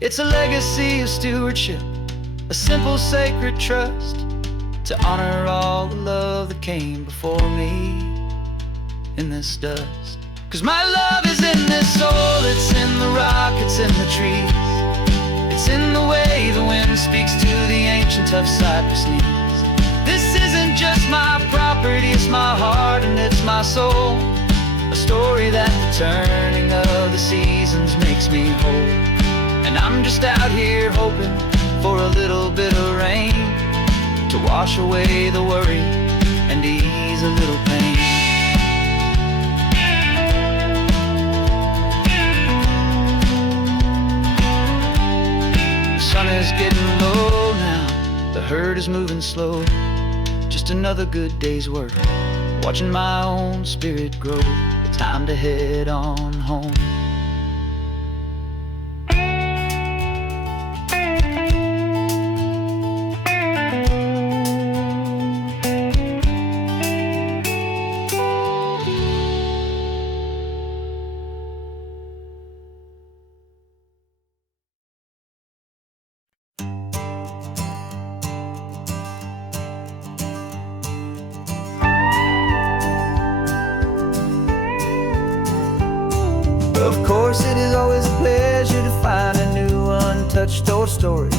It's a legacy of stewardship, a simple sacred trust, to honor all the love that came before me in this dust. 'Cause my love is in this soul, it's in the rock, it's in the trees. It's in the way the wind speaks to the ancient tough cypress knees. This isn't just my property, it's my my soul, a story that the turning of the seasons makes me whole. And I'm just out here hoping for a little bit of rain to wash away the worry and ease a little pain. The sun is getting low now, the herd is moving slow. Just another good day's work, watching my own spirit grow. It's time to head on home. Of course, it is always a pleasure to find a new untouched old story.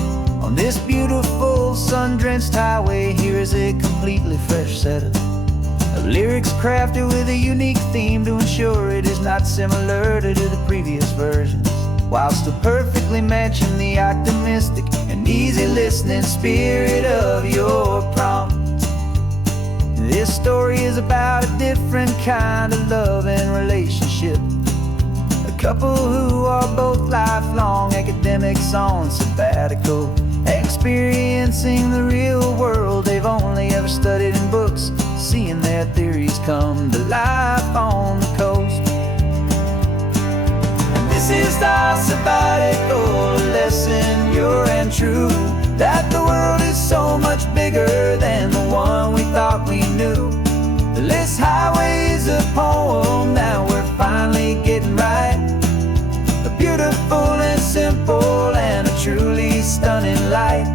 On this beautiful sun-drenched highway, here is a completely fresh set of lyrics crafted with a unique theme to ensure it is not similar to the previous versions, while still perfectly matching the optimistic and easy listening spirit of your prompt. This story is about a different kind of love and relationship. A couple who are both lifelong academics on sabbatical, experiencing the real world they've only ever studied in books, seeing their theories come to life on the coast. And this is our sabbatical lesson, pure and true, that the world is so much bigger than the one we thought we knew. This highway is a poem that we're finally getting right. A beautiful and simple and a truly stunning light.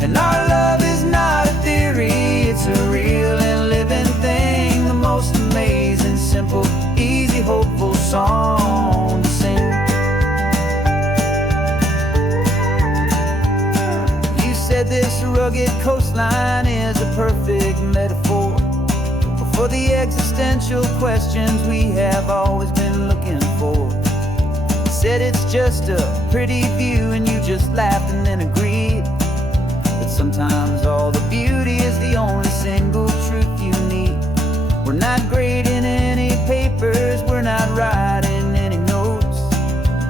And our love is not a theory, it's a real and living thing. The most amazing, simple, easy, hopeful song to sing. You said this rugged coastline is a perfect metaphor for the existential questions we have always been looking for. You said it's just a pretty view and you just laughed and then agreed. But sometimes all the beauty is the only single truth you need. We're not grading any papers, we're not writing any notes,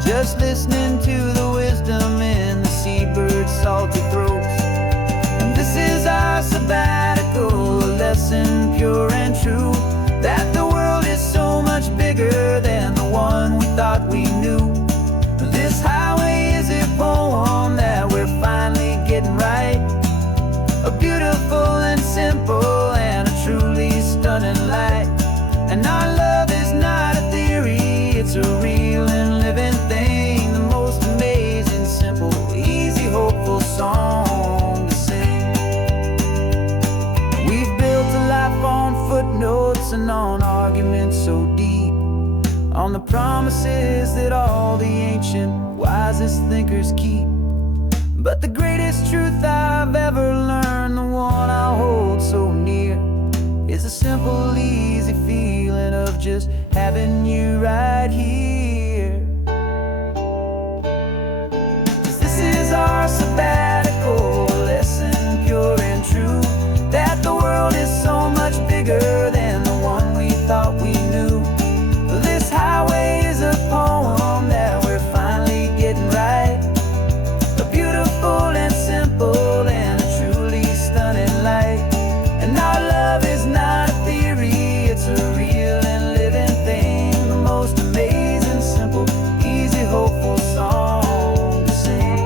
just listening to the wisdom in the seabird's salty throats. And this is our sabbatical lesson, pure and true, that the world is so much bigger than the one we thought we knew. This highway is a poem that we're finally getting right. A beautiful and simple and a truly stunning light. And our love is not a theory, it's a real and living thing. The most amazing, simple, easy, hopeful song to sing. We've built a life on footnotes and on arguments so deep, on the promises that all the ancient, wisest thinkers keep. But the greatest truth I've ever learned, the one I hold so near, is a simple, easy feeling of just having you right here. 'Cause this is our sabbatical lesson, pure and true, that the world is so much bigger than the one we thought we knew. This highway is a poem that we're finally getting right. A beautiful and simple and a truly stunning light. And our love is not a theory, it's a real and living thing. The most amazing, simple, easy, hopeful song to sing.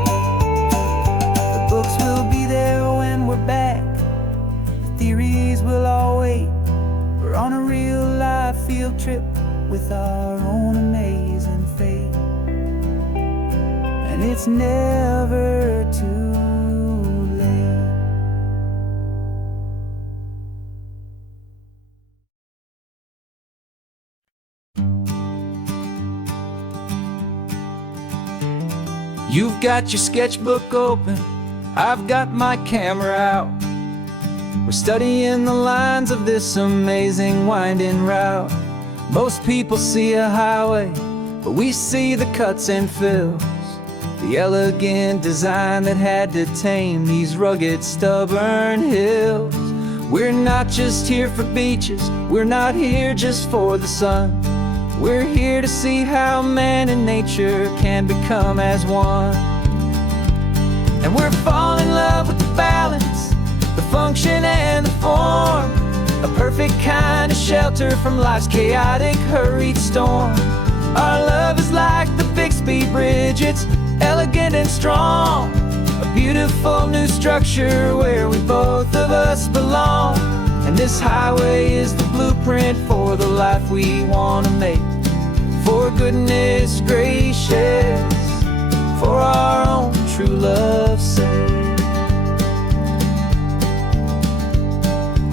The books will be there when we're back, the theories will all wait. We're on a real life field trip with our own amazing fate. And it's never too late. You've got your sketchbook open, I've got my camera out. We're We're studying the lines of this amazing winding route. Most people see a highway, but we see the cuts and fills, the elegant design that had to tame these rugged, stubborn hills. We're not just here for beaches, we're not here just for the sun. We're here to see how man and nature can become as one. And we're falling in love with the balance, the function and the form, a perfect kind of shelter from life's chaotic, hurried storm. Our love is like the Bixby Bridge, it's elegant and strong, a beautiful new structure where we both of us belong. And this highway is the blueprint for the life we want to make. For goodness gracious, for our own true love's sake.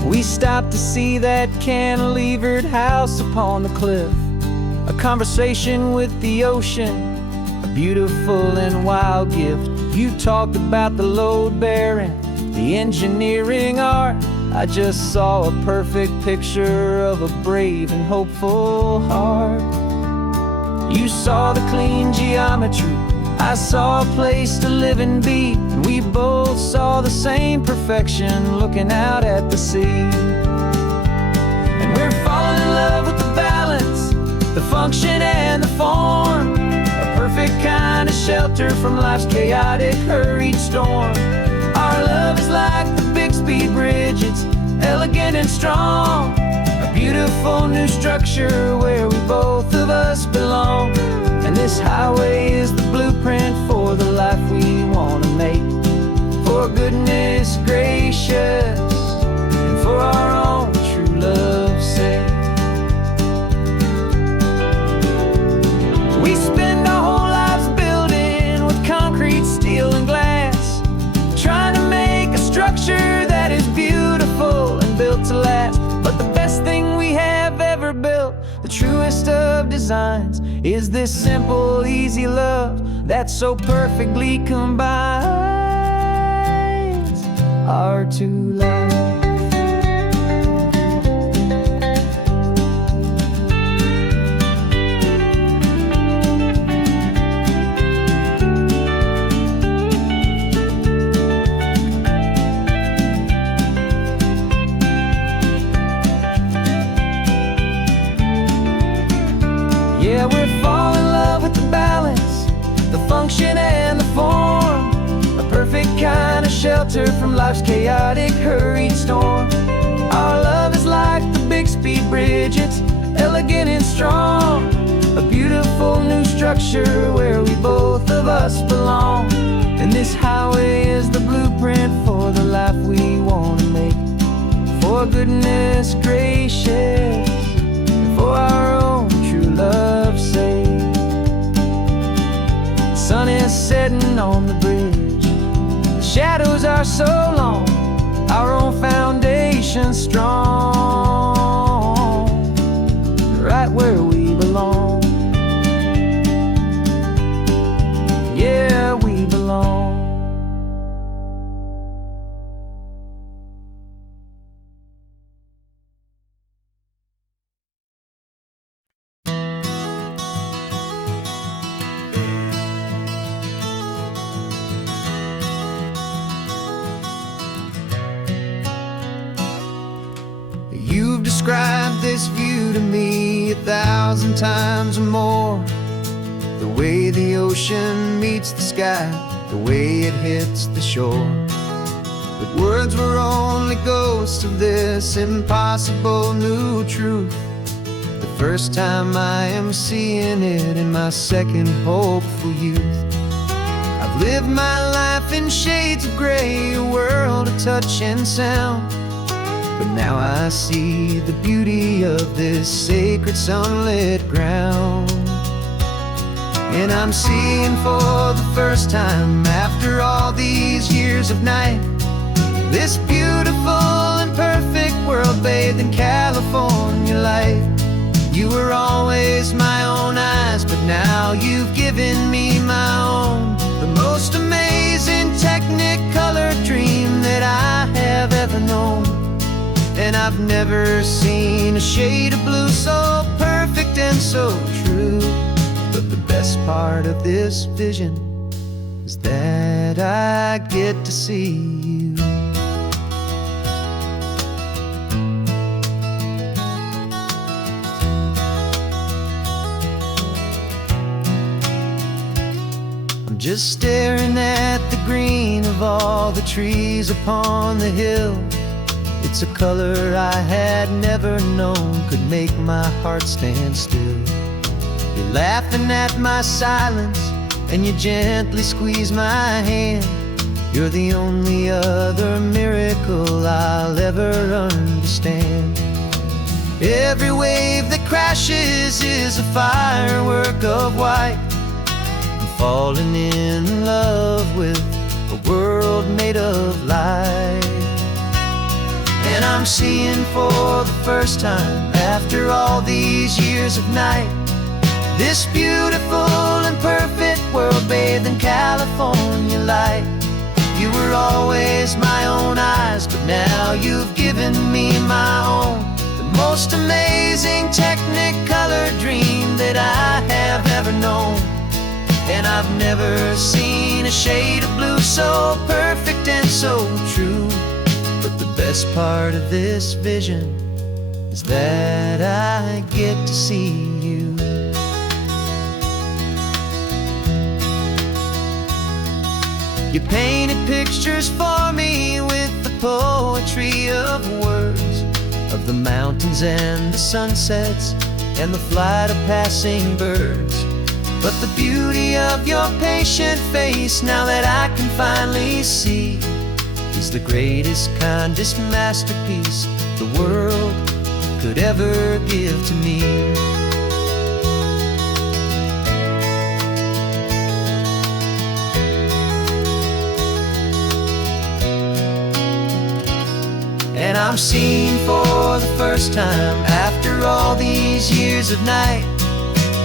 We stopped to see that cantilevered house upon the cliff, a conversation with the ocean, a beautiful and wild gift. You talked about the load bearing, the engineering art. I just saw a perfect picture of a brave and hopeful heart. You saw the clean geometry, I saw a place to live and be, and we both saw the same perfection looking out at the sea. And we're falling in love with the balance, the function and the form, a perfect kind of shelter from life's chaotic, hurried storm. Our love is like the Bixby Bridge, it's elegant and strong, a beautiful new structure where we both of us belong. And this highway is the blueprint for the life we want to make. For goodness gracious, and for our own true love's sake. We spend our whole lives building with concrete, steel, and glass, trying to make a structure that is beautiful and built to last. But the best thing we have ever built, the truest of designs, is this simple, easy love that so perfectly combines our two lives. Yeah, we're falling in love with the balance, the function and the form, a perfect kind of shelter from life's chaotic, hurried storm. Our love is like the Bixby Bridge, it's elegant and strong, a beautiful new structure where we both of us belong. And this highway is the blueprint for the life we want to make. For goodness gracious, for our own true love's sake. The sun is setting on the bridge, the shadows are so long, our own foundation strong, right where we belong. Yeah, we belong. You've described this view to me 1,000 times or more. The way the ocean meets the sky, the way it hits the shore. But words were only ghosts of this impossible new truth. The first time I am seeing it in my second hopeful youth. I've lived my life in shades of gray, a world of touch and sound. But now I see the beauty of this sacred sunlit ground. And I'm seeing for the first time, after all these years of night, this beautiful and perfect world bathed in California light. You were always my own eyes, but now you've given me my own. The most amazing technicolor dream that I have ever known. And I've never seen a shade of blue so perfect and so true. But the best part of this vision is that I get to see you. I'm just staring at the green of all the trees upon the hill. It's a color I had never known could make my heart stand still. You're laughing at my silence, and you gently squeeze my hand. You're the only other miracle I'll ever understand. Every wave that crashes is a firework of white. I'm falling in love with a world made of light. And I'm seeing for the first time, after all these years of night, this beautiful and perfect world bathed in California light. You were always my own eyes, but now you've given me my own. The most amazing technicolor dream that I have ever known. And I've never seen a shade of blue so perfect and so true. But the best part of this vision is that I get to see you. You painted pictures for me with the poetry of words, of the mountains and the sunsets and the flight of passing birds. But the beauty of your patient face, now that I can finally see, is the greatest, kindest masterpiece the world could ever give to me. And I'm seeing for the first time, after all these years of night,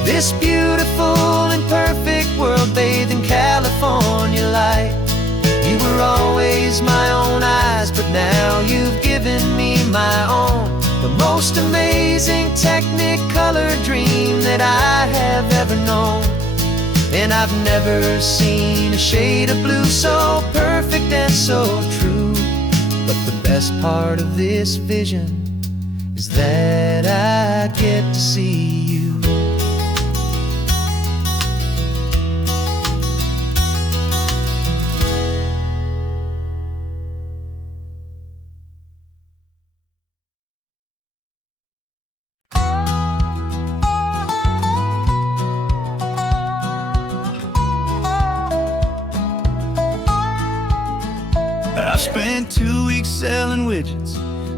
this beautiful and perfect world bathed in California light. You were always my own eyes, but now you've given me my own. The most amazing technicolor dream that I have ever known. And I've never seen a shade of blue so perfect and so true. But the best part of this vision is that I get to see you. I spent 2 weeks selling widgets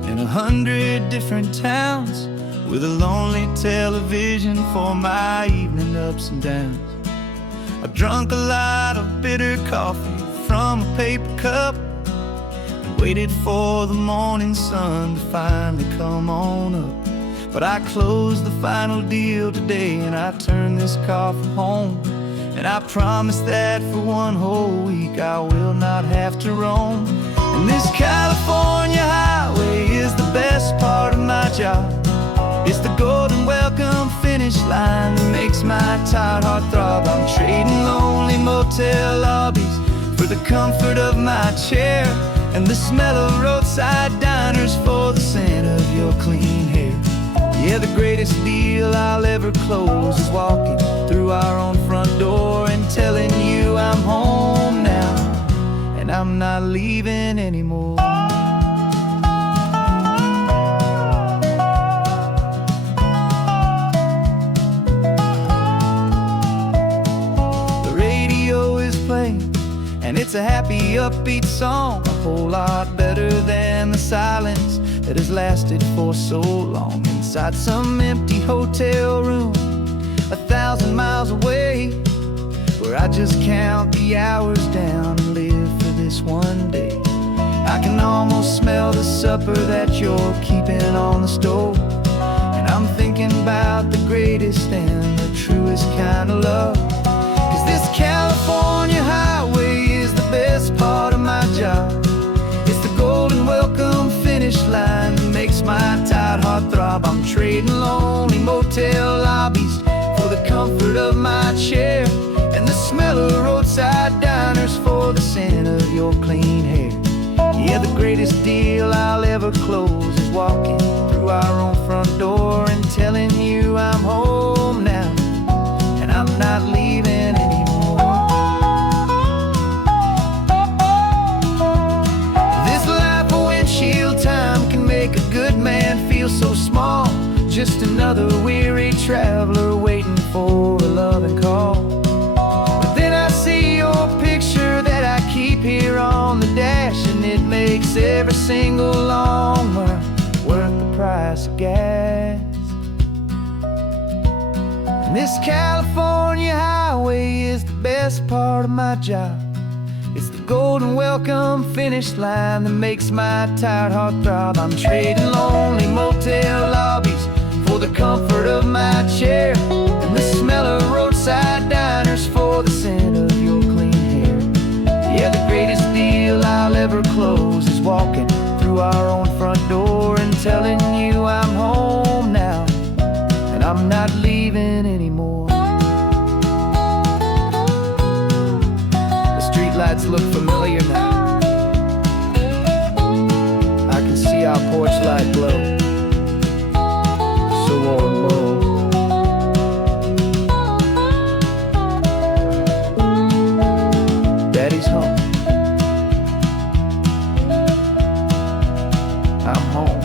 in 100 different towns, with a lonely television for my evening ups and downs. I drunk a lot of bitter coffee from a paper cup and waited for the morning sun to finally come on up. But I closed the final deal today, and I turned this car from home. And I promise that for one whole week I will not have to roam. And this California highway is the best part of my job. It's the golden welcome finish line that makes my tired heart throb. I'm trading lonely motel lobbies for the comfort of my chair, and the smell of roadside diners for the scent of your clean hair. Yeah, the greatest deal I'll ever close is walking through our own front door and telling you I'm home now, and I'm not leaving anymore. The radio is playing, and it's a happy, upbeat song, a whole lot better than the silence that has lasted for so long. Inside some empty hotel room 1,000 miles away, where I just count the hours down and live for this one day. I can almost smell the supper that you're keeping on the stove, and I'm thinking about the greatest and the truest kind of love. 'Cause this California highway is the best part of my job. It's the golden welcome finish line that makes trading lonely motel lobbies for the comfort of my chair, and the smell of roadside diners for the scent of your clean hair. Yeah, the greatest deal I'll ever close is walking through our own front door and telling you I'm home now, and I'm not leaving anymore. This life of windshield time can make a good man feel so small, just another weary traveler waiting for a loving call. But then I see your picture that I keep here on the dash, and it makes every single long mile worth the price of gas. And this California highway is the best part of my job. It's the golden welcome finish line that makes my tired heart throb. I'm trading lonely motel lobbies for the comfort of my chair, and the smell of roadside diners for the scent of your clean hair. Yeah, the greatest deal I'll ever close is walking through our own front door and telling you I'm home now, and I'm not leaving anymore. The streetlights look familiar now. I can see our porch light glow, so warm, low. Daddy's home. I'm home.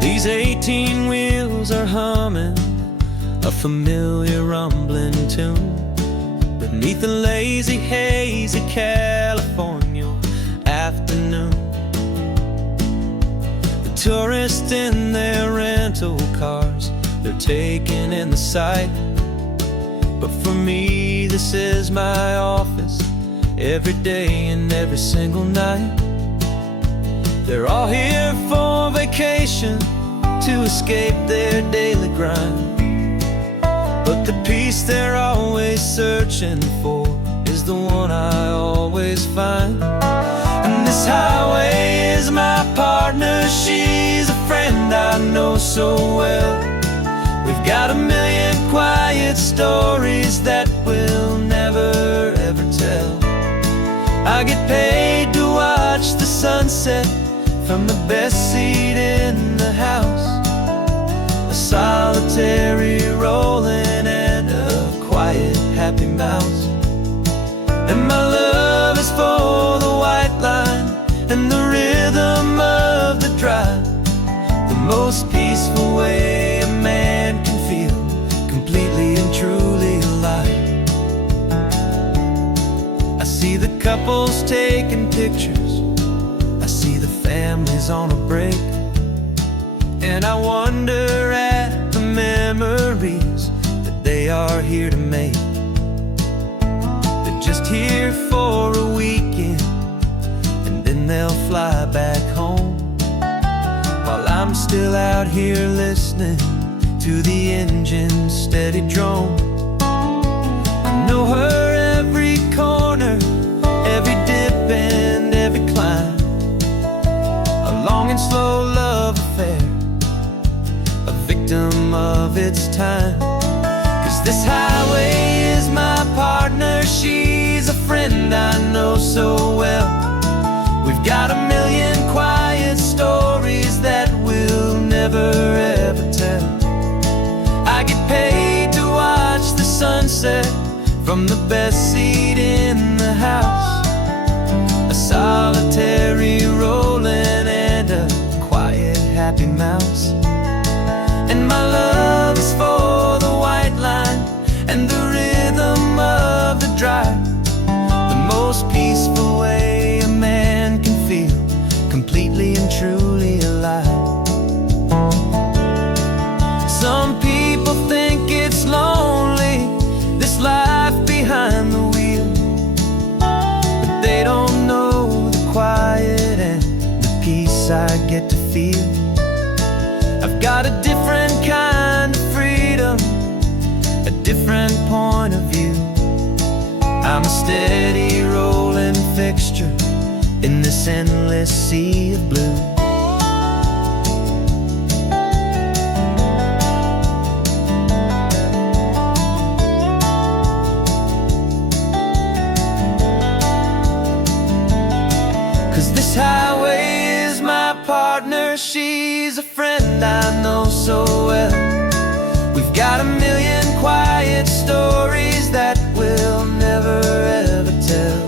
These 18 wheels are humming a familiar rumbling tune beneath a lazy, hazy California afternoon. The tourists in their rental cars, they're taking in the sight. But for me, this is my office, every day and every single night. They're all here for vacation, to escape their daily grind. But the peace they're always searching for is the one I always find. And this highway is my partner, she's a friend I know so well. We've got a million quiet stories that we'll never ever tell. I get paid to watch the sunset from the best seat in the house, a solitary rolling and a quiet happy mouse. And my love is for the white line and the rhythm of the drive, the most peaceful way a man can feel completely and truly alive. I see the couples taking pictures, I see the families on a break, and I wonder at the memories that they are here to make. They're just here for a weekend, and then they'll fly back home, while I'm still out here listening to the engine's steady drone. I know her every corner, every dip and every climb, a long and slow love affair, a victim of its time. 'Cause this highway is my partner, she's a friend I know so well. We've got a million quiet stories that we'll never ever tell. I get paid to watch the sunset from the best seat in the house, a solitary rolling and a quiet happy mouse. And my love is for the white line and the rhythm of the drive, the most peaceful way a man can feel completely and truly alive. Some people think it's lonely, this life behind the wheel, feel. I've got a different kind of freedom, a different point of view. I'm a steady rolling fixture in this endless sea of blue. 'Cause this highway is my partner, she's a friend I know so well. We've got a million quiet stories that we'll never ever tell.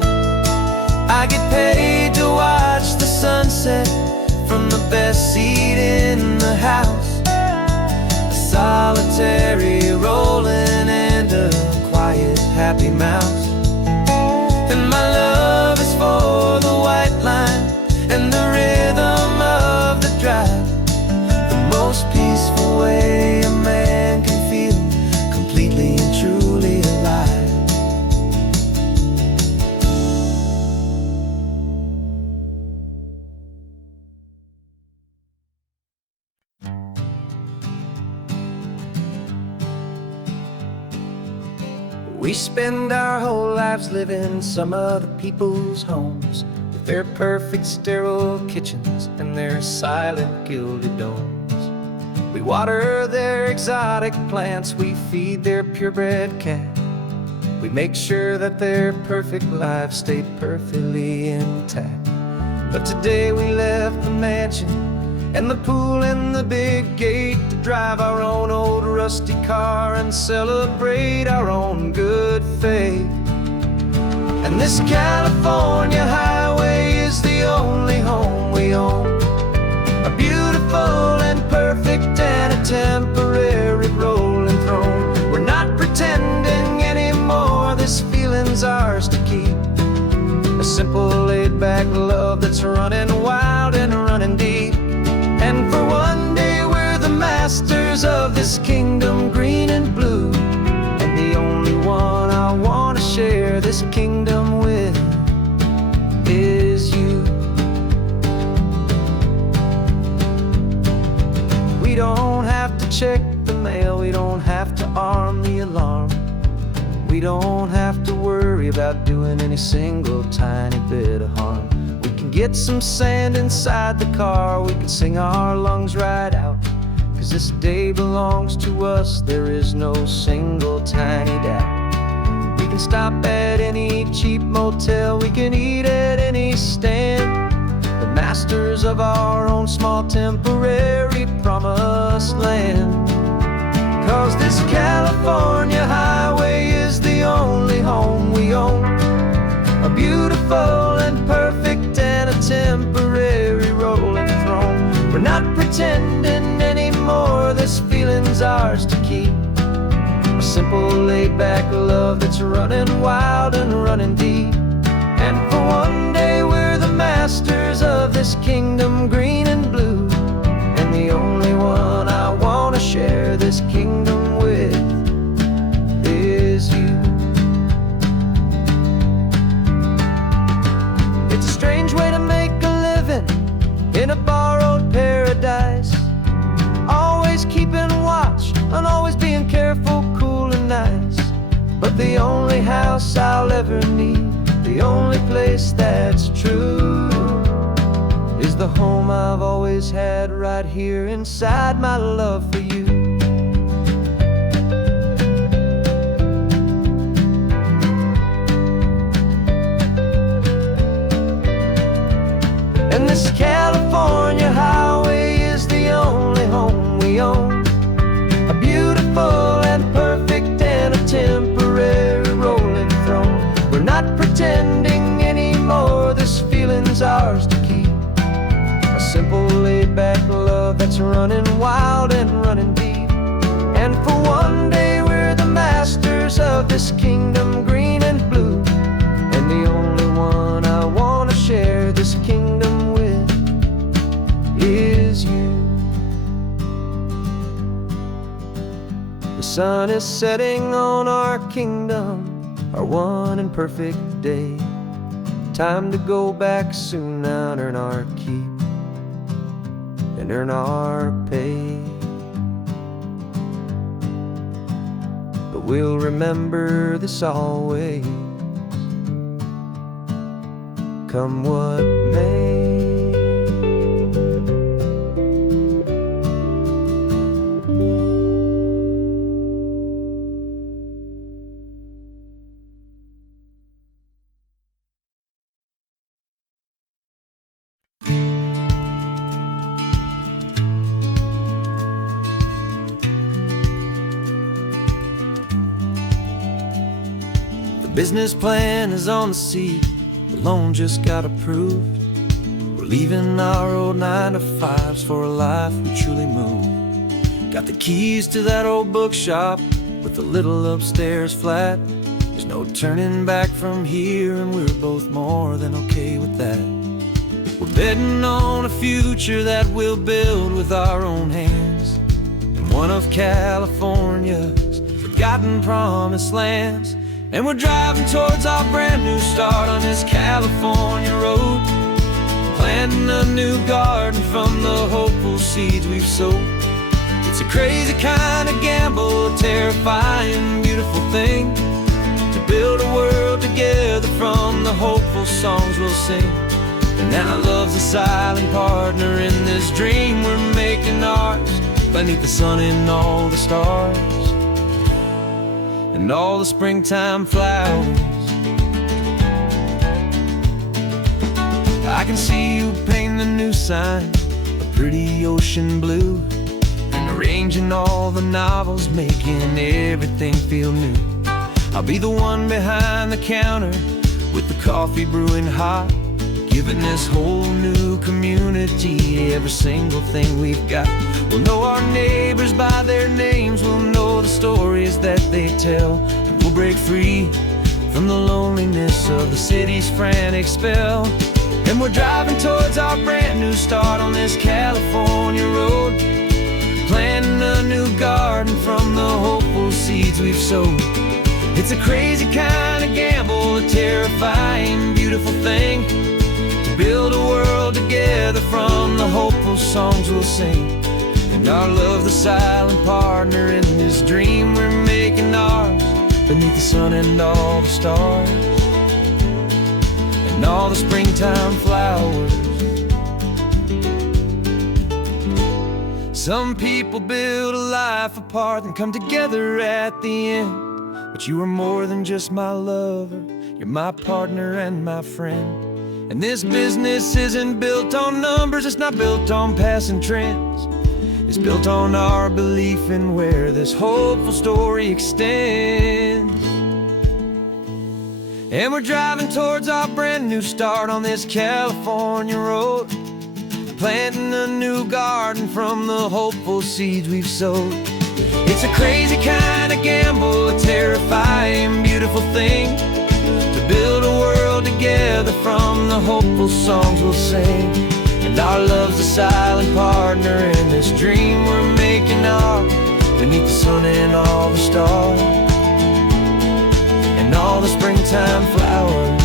I get paid to watch the sunset from the best seat in the house, a solitary rolling and a quiet happy mouse. And my love is for the white line and the rhythm of the drive, the most peaceful way a man can feel completely and truly alive. We spend our whole lives living some other people's homes, with their perfect sterile kitchens and their silent gilded domes. We water their exotic plants, we feed their purebred cat. We make sure that their perfect lives stay perfectly intact. But today we left the mansion and the pool and the big gate to drive our own old rusty car and celebrate our own good faith. And this California highway is the only home we own, a beautiful and perfect and a temporary rolling throne. We're not pretending anymore, this feeling's ours to keep, a simple laid-back love that's running wild and running deep. And for one day we're the masters of this kingdom green and blue, and the only one I want to share this kingdom with is you. We don't have to check the mail, we don't have to arm the alarm, we don't have to worry about doing any single tiny bit of harm. We can get some sand inside the car, we can sing our lungs right out, 'cause this day belongs to us, there is no single tiny doubt. We can stop at any cheap motel, we can eat at any stand, the masters of our own small temporary promised land. 'Cause this California highway is the only home we own, a beautiful and perfect and a temporary rolling throne. We're not pretending anymore, this feeling's ours to keep, a simple laid-back love that's running wild and running deep. And for one day we're the masters of this kingdom green and blue, and the only one I want to share this kingdom with is you. It's a strange way to make a living in a borrowed paradise, always keeping watch and always being careful, cool and nice. But the only house I'll ever need, the only place that's true, is the home I've always had right here inside my love for you. And this California highway is the only home we own, a beautiful and perfect and a temporary rolling throne. We're not pretending anymore, this feeling's ours to keep, a simple laid-back love that's running wild and running deep. And for one day we're the masters of this kingdom green and blue, and the only one I want to share this kingdom with is you. The sun is setting on our kingdom, our one and perfect day. Time to go back soon now and earn our keep. And and earn our pay. But we'll remember this always, come what may. The business plan is on the seat, the loan just got approved. We're leaving our old 9-to-5s for a life we truly move. Got the keys to that old bookshop with the little upstairs flat. There's no turning back from here, and we're both more than okay with that. We're betting on a future that we'll build with our own hands, in one of California's forgotten promised lands. And we're driving towards our brand new start on this California road, planting a new garden from the hopeful seeds we've sowed. It's a crazy kind of gamble, a terrifying, beautiful thing, to build a world together from the hopeful songs we'll sing. And now love's a silent partner in this dream we're making ours, beneath the sun and all the stars and all the springtime flowers. I can see you painting the new sign a pretty ocean blue, and arranging all the novels, making everything feel new. I'll be the one behind the counter with the coffee brewing hot, giving this whole new community every single thing we've got. We'll know our neighbors by their names, we'll know the stories that they tell, and we'll break free from the loneliness of the city's frantic spell. And we're driving towards our brand new start on this California road, planting a new garden from the hopeful seeds we've sowed. It's a crazy kind of gamble, a terrifying, beautiful thing, to build a world together from the hopeful songs we'll sing. And our love, the silent partner in this dream we're making ours, beneath the sun and all the stars and all the springtime flowers. Some people build a life apart and come together at the end, but you are more than just my lover, you're my partner and my friend. And this business isn't built on numbers, it's not built on passing trends. It's built on our belief in where this hopeful story extends. And we're driving towards our brand new start on this California road, planting a new garden from the hopeful seeds we've sowed. It's a crazy kind of gamble, a terrifying, beautiful thing, to build a world together from the hopeful songs we'll sing. And our love's a silent partner in this dream we're making ours, beneath the sun and all the stars and all the springtime flowers.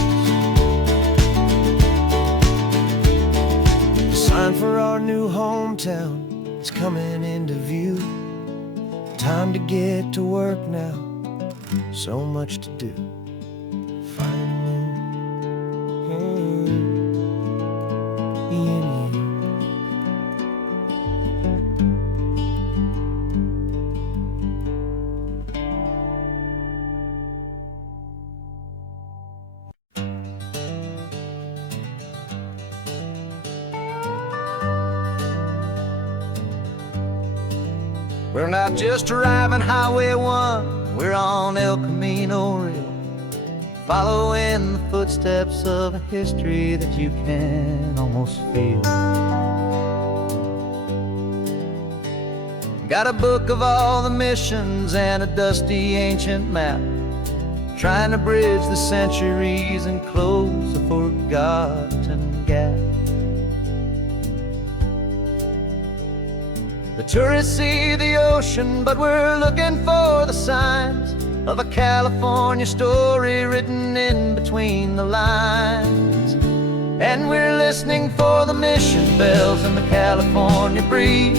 The sign for our new hometown is coming into view. Time to get to work now, so much to do. We're not just driving Highway 1, we're on El Camino Real, following the footsteps of a history that you can almost feel. Got a book of all the missions and a dusty ancient map, trying to bridge the centuries and close a forgotten gap. The tourists see the ocean, but we're looking for the signs of a California story written in between the lines. And we're listening for the mission bells in the California breeze,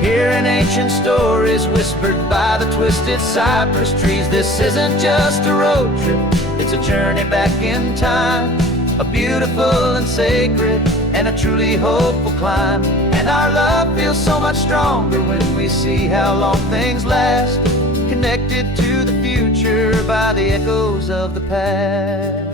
hearing ancient stories whispered by the twisted cypress trees. This isn't just a road trip, it's a journey back in time, a beautiful and sacred and a truly hopeful climb. And our love feels so much stronger when we see how long things last, connected to the future by the echoes of the past.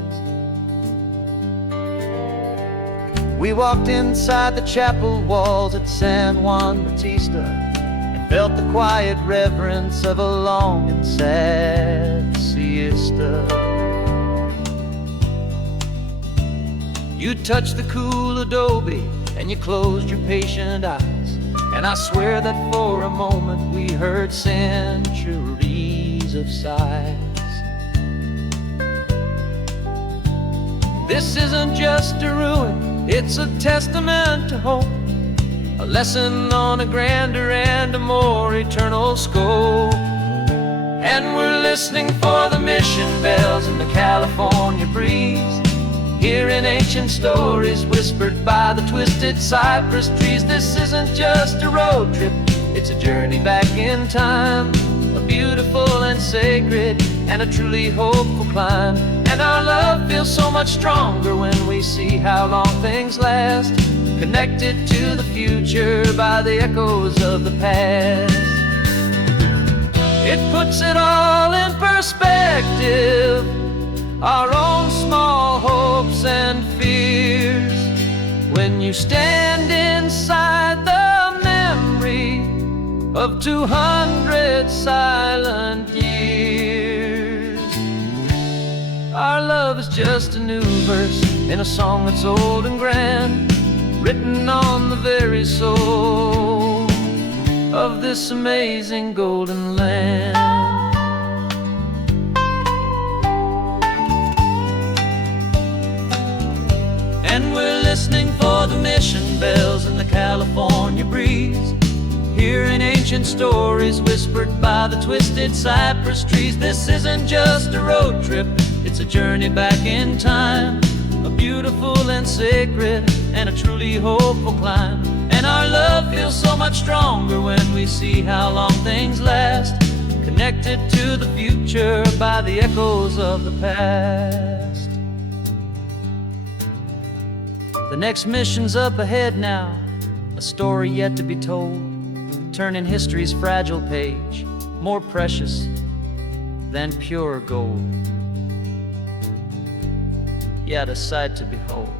We walked inside the chapel walls at San Juan Bautista and felt the quiet reverence of a long and sad siesta. You touched the cool adobe and you closed your patient eyes, and I swear that for a moment we heard centuries of sighs. This isn't just a ruin, it's a testament to hope, a lesson on a grander and a more eternal scope. And we're listening for the mission bells in the California breeze, hearing ancient stories whispered by the twisted cypress trees. This isn't just a road trip, it's a journey back in time, a beautiful and sacred and a truly hopeful climb. And our love feels so much stronger when we see how long things last, connected to the future by the echoes of the past. It puts it all in perspective, our own small hopes and fears, when you stand inside the memory of 200 silent years. Our love is just a new verse in a song that's old and grand, written on the very soul of this amazing golden land. And we're listening for the mission bells in the California breeze, hearing ancient stories whispered by the twisted cypress trees. This isn't just a road trip, it's a journey back in time, a beautiful and sacred and a truly hopeful climb. And our love feels so much stronger when we see how long things last, connected to the future by the echoes of the past. The next mission's up ahead now, a story yet to be told, turning history's fragile page more precious than pure gold. Yet a sight to behold.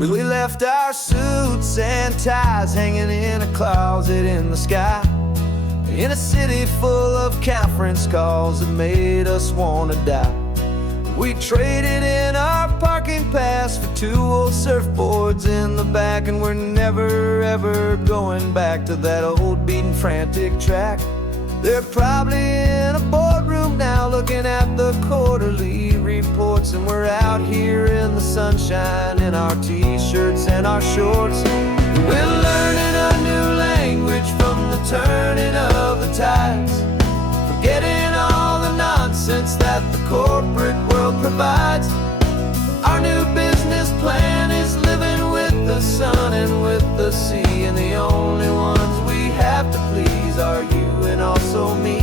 Well, we left our suits and ties hanging in a closet in the sky, in a city full of conference calls that made us wanna die. We traded in our parking pass for 2 old surfboards in the back, and we're never ever going back to that old beaten frantic track. They're probably in a boardroom now looking at the quarterly reports, and we're out here in the sunshine in our t-shirts and our shorts. We're learning a new language from the turning of the tides, forgetting all the nonsense that the corporate world provides. Our new business plan is living with the sun and with the sea, and the only ones we have to please are you and also me.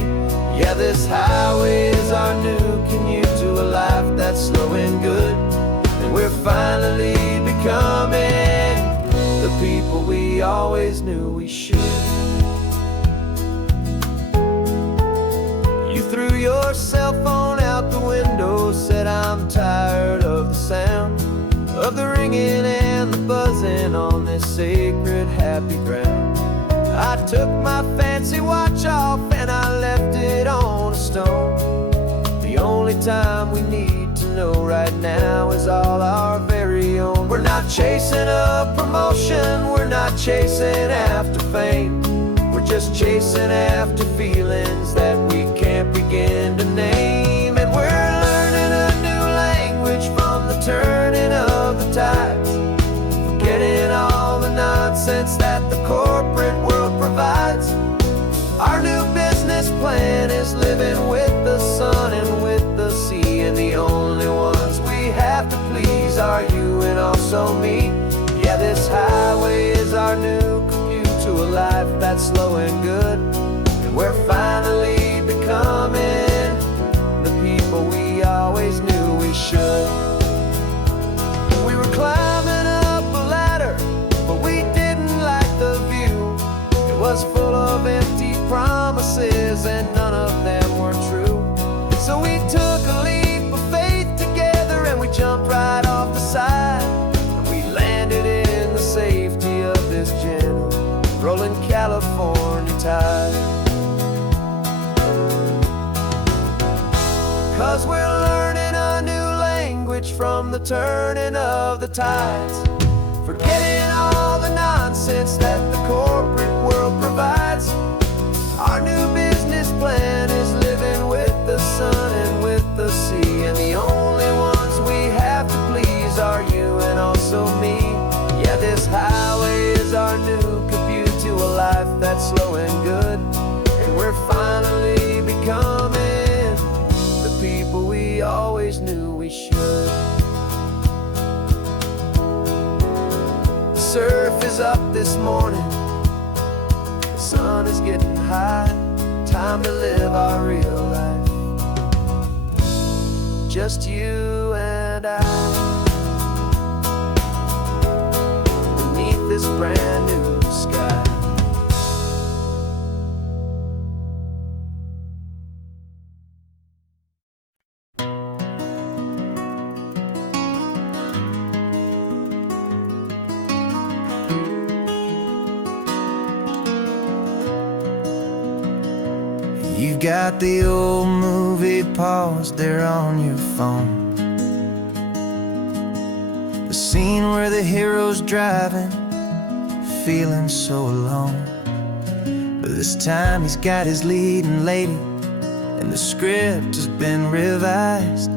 Yeah, this highway is our new commute to a life that's slow and good, and we're finally becoming the people we always knew we should. You threw your cell phone out the window, said I'm tired of the sound of the ringing and the buzzing on this sacred happy ground. I took my fancy watch off and I left it on a stone. The only time we need to know right now is all our very own. We're not chasing a promotion, we're not chasing after fame, we're just chasing after feelings that we can't begin to name. And we're learning a new language from the turn are you and also me. Yeah, this highway is our new commute to a life that's slow and good. And we're finally becoming the people we always knew we should. We were climbing up a ladder, but we didn't like the view. It was full of empty promises and none of them were true. So we took a leap of faith together and we jumped right off the side. And we landed in the safety of this gentle rolling California tide. 'Cause we're learning a new language from the turning of the tides, forgetting all the nonsense that the corporate world provides. Our new business plan is living with the sun and with the sea, and the only ones we have to please are you and also me. Yeah, this highway is our new commute to a life that's slow and good. And we're finally becoming the people we always knew we should. The surf is up this morning, the sun is getting high. Time to live our real life, just you and I, beneath this brand new sky. You've got the old movie paused there on your phone, the scene where the hero's driving, feeling so alone. But this time he's got his leading lady, and the script has been revised.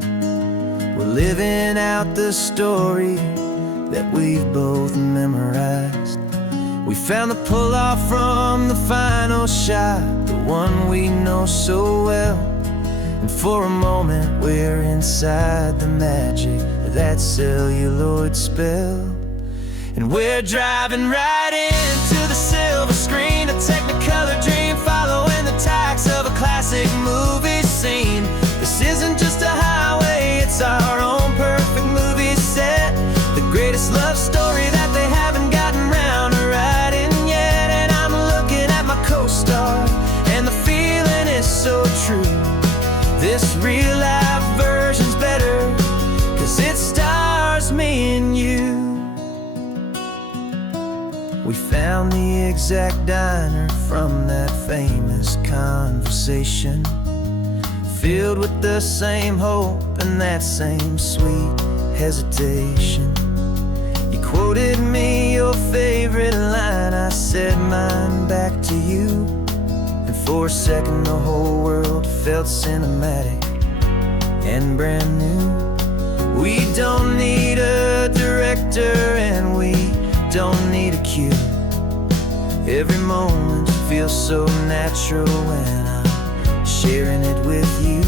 We're living out the story that we've both memorized. We found the pull-off from the final shot, the one we know so well. And for a moment we're inside the magic of that celluloid spell. And we're driving right into the silver screen, a technicolor dream, following the tacks of a classic movie scene. This isn't just a highway, it's our own perfect movie set, the greatest love story that they haven't gotten round to writing yet. And I'm looking at my co-star, and the feeling is so true. This real life version's better, 'cause it stars me and you. We found the exact diner from that famous conversation, filled with the same hope and that same sweet hesitation. You quoted me your favorite line, I said mine back to you. And for a second the whole world felt cinematic and brand new. We don't need a director and we don't need a cue. Every moment feels so natural when I'm sharing it with you.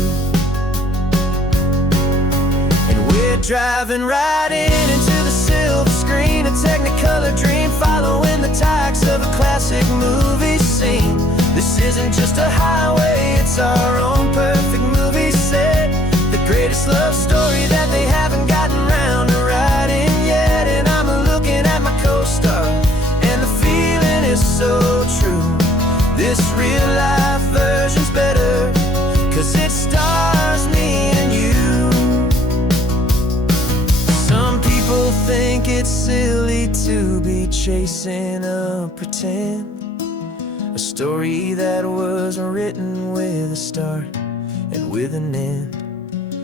And we're driving right into the silver screen, a technicolor dream, following the tacks of a classic movie scene. This isn't just a highway, it's our own perfect movie set, the greatest love story that they haven't gotten round to writing yet. And I'm looking at my co-star, and the feeling is so true. This real life version's better, 'cause it stars me and you. Some people think it's silly to be chasing a pretend, a story that was written with a start and with an end.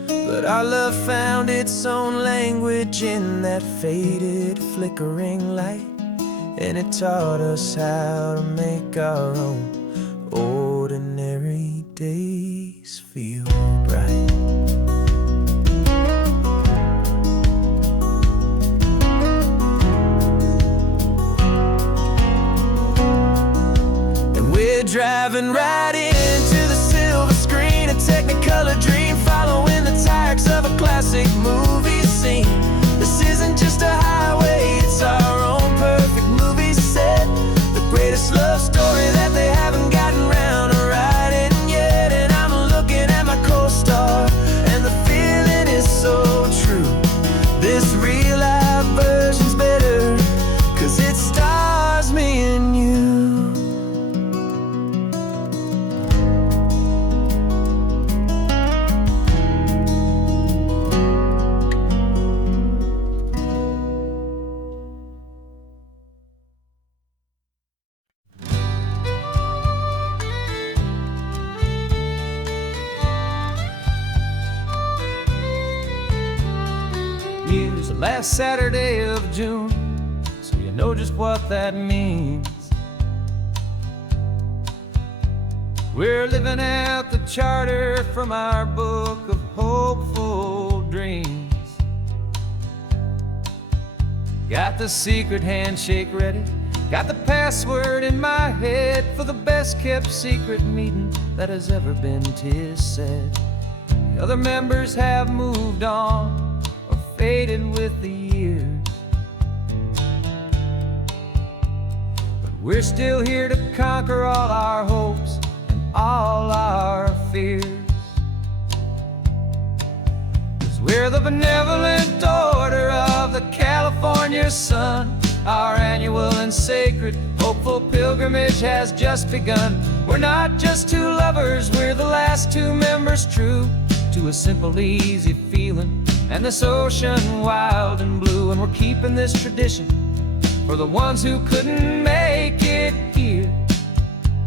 But our love found its own language in that faded, flickering light, and it taught us how to make our own ordinary days feel bright. And we're driving right into the silver screen, a technicolor dream, following the tacks of a classic movie scene. This isn't this real life version's better, 'cause it stars me and you. Use the last Saturday of June, so you know just what that means. We're living out the charter from our book of hopeful dreams. Got the secret handshake ready, got the password in my head for the best kept secret meeting that has ever been, 'tis said. The other members have moved on, faded with the years, but we're still here to conquer all our hopes and all our fears. 'Cause we're the benevolent order of the California sun. Our annual and sacred hopeful pilgrimage has just begun. We're not just two lovers, we're the last two members true to a simple, easy feeling and this ocean wild and blue. And we're keeping this tradition for the ones who couldn't make it here,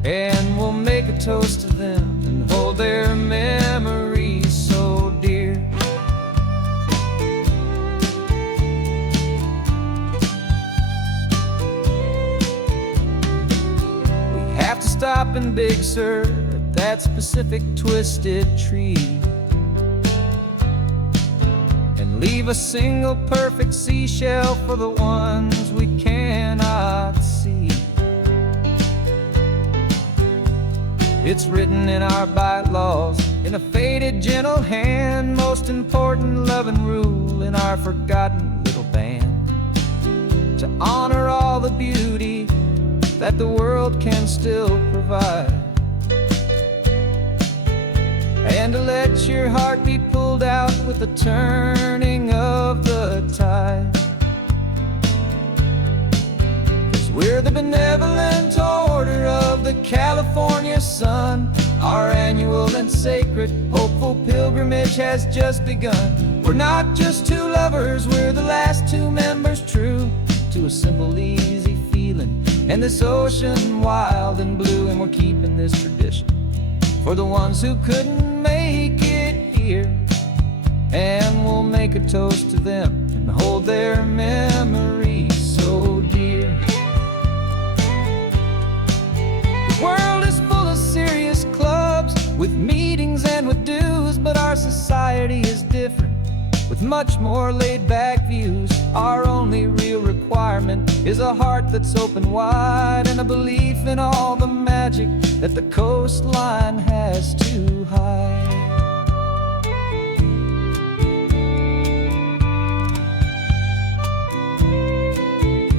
and we'll make a toast to them and hold their memories so dear. We have to stop in Big Sur at that specific twisted tree, leave a single perfect seashell for the ones we cannot see. It's written in our bylaws, in a faded gentle hand, most important loving rule in our forgotten little band, to honor all the beauty that the world can still provide, and to let your heart be pulled out with the turning of the tide. 'Cause we're the benevolent order of the California sun. Our annual and sacred hopeful pilgrimage has just begun. We're not just two lovers, we're the last two members true to a simple, easy feeling and this ocean wild and blue. And we're keeping this tradition for the ones who couldn't make it here, and we'll make a toast to them and hold their memories so dear. The world is full of serious clubs with meetings and with dues, but our society is different with much more laid-back views. Our only real requirement is a heart that's open wide and a belief in all the magic that the coastline has to hide.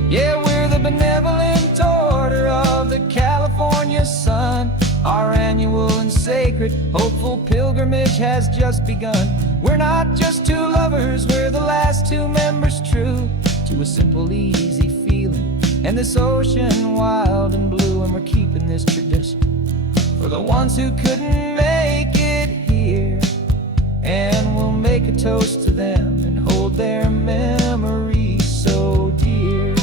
Yeah, we're the benevolent order of the California sun. Our annual and sacred hopeful pilgrimage has just begun. We're not just two lovers, we're the last two members true to a simple, easy feeling and this ocean wild and blue. And we're keeping this tradition for the ones who couldn't make it here, and we'll make a toast to them and hold their memories so dear.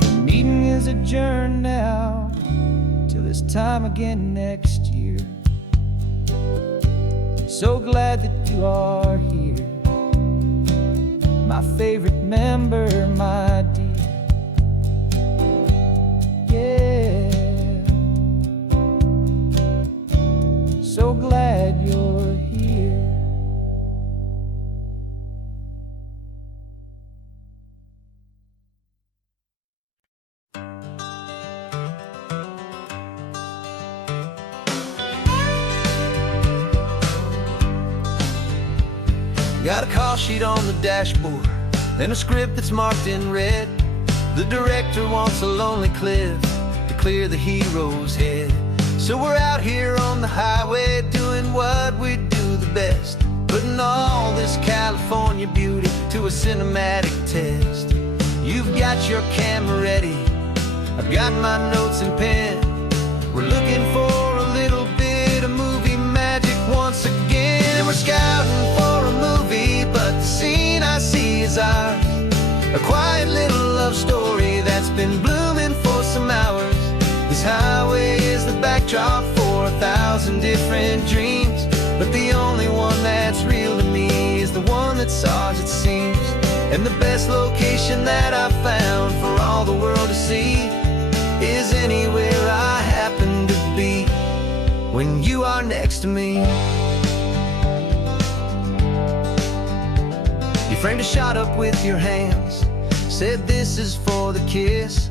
The meeting is adjourned now till this time again next year. So glad that you are here, my favorite member, my dear. Yeah, so glad you're here. Got a call sheet on the dashboard and a script that's marked in red. The director wants a lonely cliff to clear the hero's head. So we're out out here on the highway doing what we do the best, putting all this California beauty to a cinematic test. You've got your camera ready, I've got my notes and pen. We're looking for a little bit of movie magic once again. We're scouting for a movie, but the scene I see is ours. A quiet little love story that's been blooming for some hours. This highway is the backdrop for 1,000 different dreams, but the only one that's real to me is the one that's ours, it seems. And the best location that I've found for all the world to see is anywhere I happen to be when you are next to me. You framed a shot up with your hands, said this is for the kiss,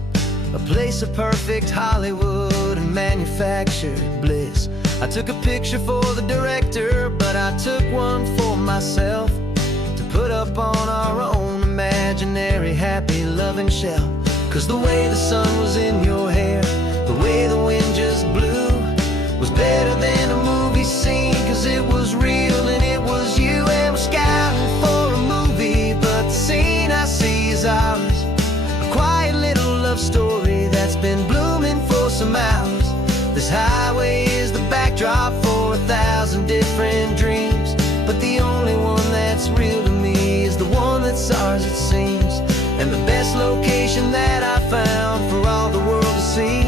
a place of perfect Hollywood and manufactured bliss. I took a picture for the director, but I took one for myself to put up on our own imaginary happy loving shelf. 'Cause the way the sun was in your hair, the way the wind just blew, was better than a movie scene, 'cause it was real and it was you. And we're scouting for a movie, but the scene I see is ours. A quiet little love story that's been blooming for some hours. This highway is the backdrop for 1,000 different dreams, but the only one that's real to me is the one that's ours, it seems. And the best location that I found for all the world to see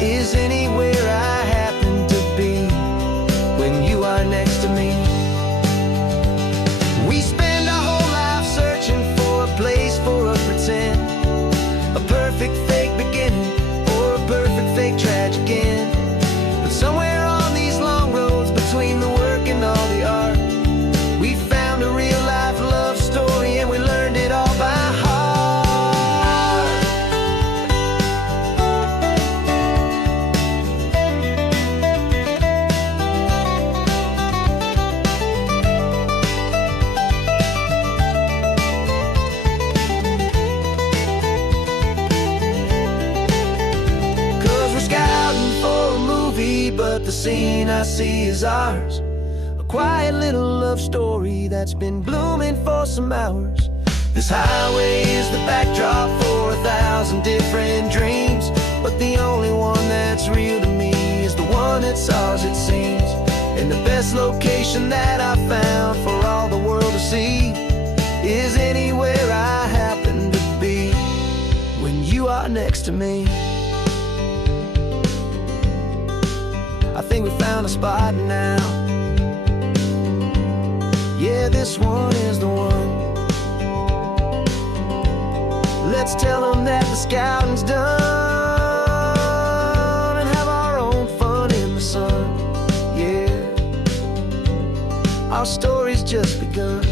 is anywhere I happen to be when you are next to me. We spend our whole life searching for a place for a pretend, a perfect fake beginning or a perfect fake tragic end. But somewhere on these long roads between the work and all the art, we found a real life love story and we learned it all by heart. But the scene I see is ours. A quiet little love story that's been blooming for some hours. This highway is the backdrop for 1,000 different dreams, but the only one that's real to me is the one that's ours, it seems. And the best location that I found for all the world to see is anywhere I happen to be when you are next to me. I think we found a spot now. Yeah, this one is the one. Let's tell them that the scouting's done and have our own fun in the sun. Yeah, our story's just begun.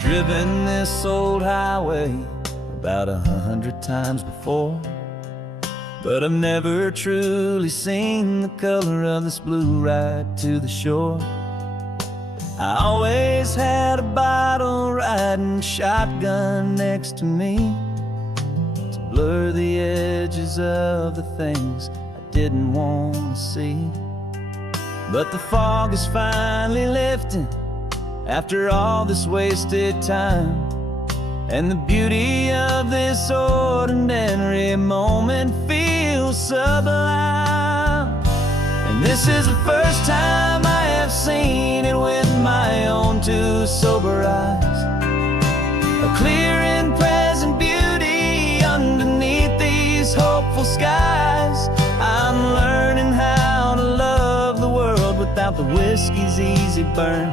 Driven this old highway about 100 times before, but I've never truly seen the color of this blue right to the shore. I always had a bottle riding shotgun next to me to blur the edges of the things I didn't want to see. But the fog is finally lifting after all this wasted time, and the beauty of this ordinary moment feels sublime. And this is the first time I have seen it with my own two sober eyes. A clear and present beauty underneath these hopeful skies. I'm learning how to love the world without the whiskey's easy burn.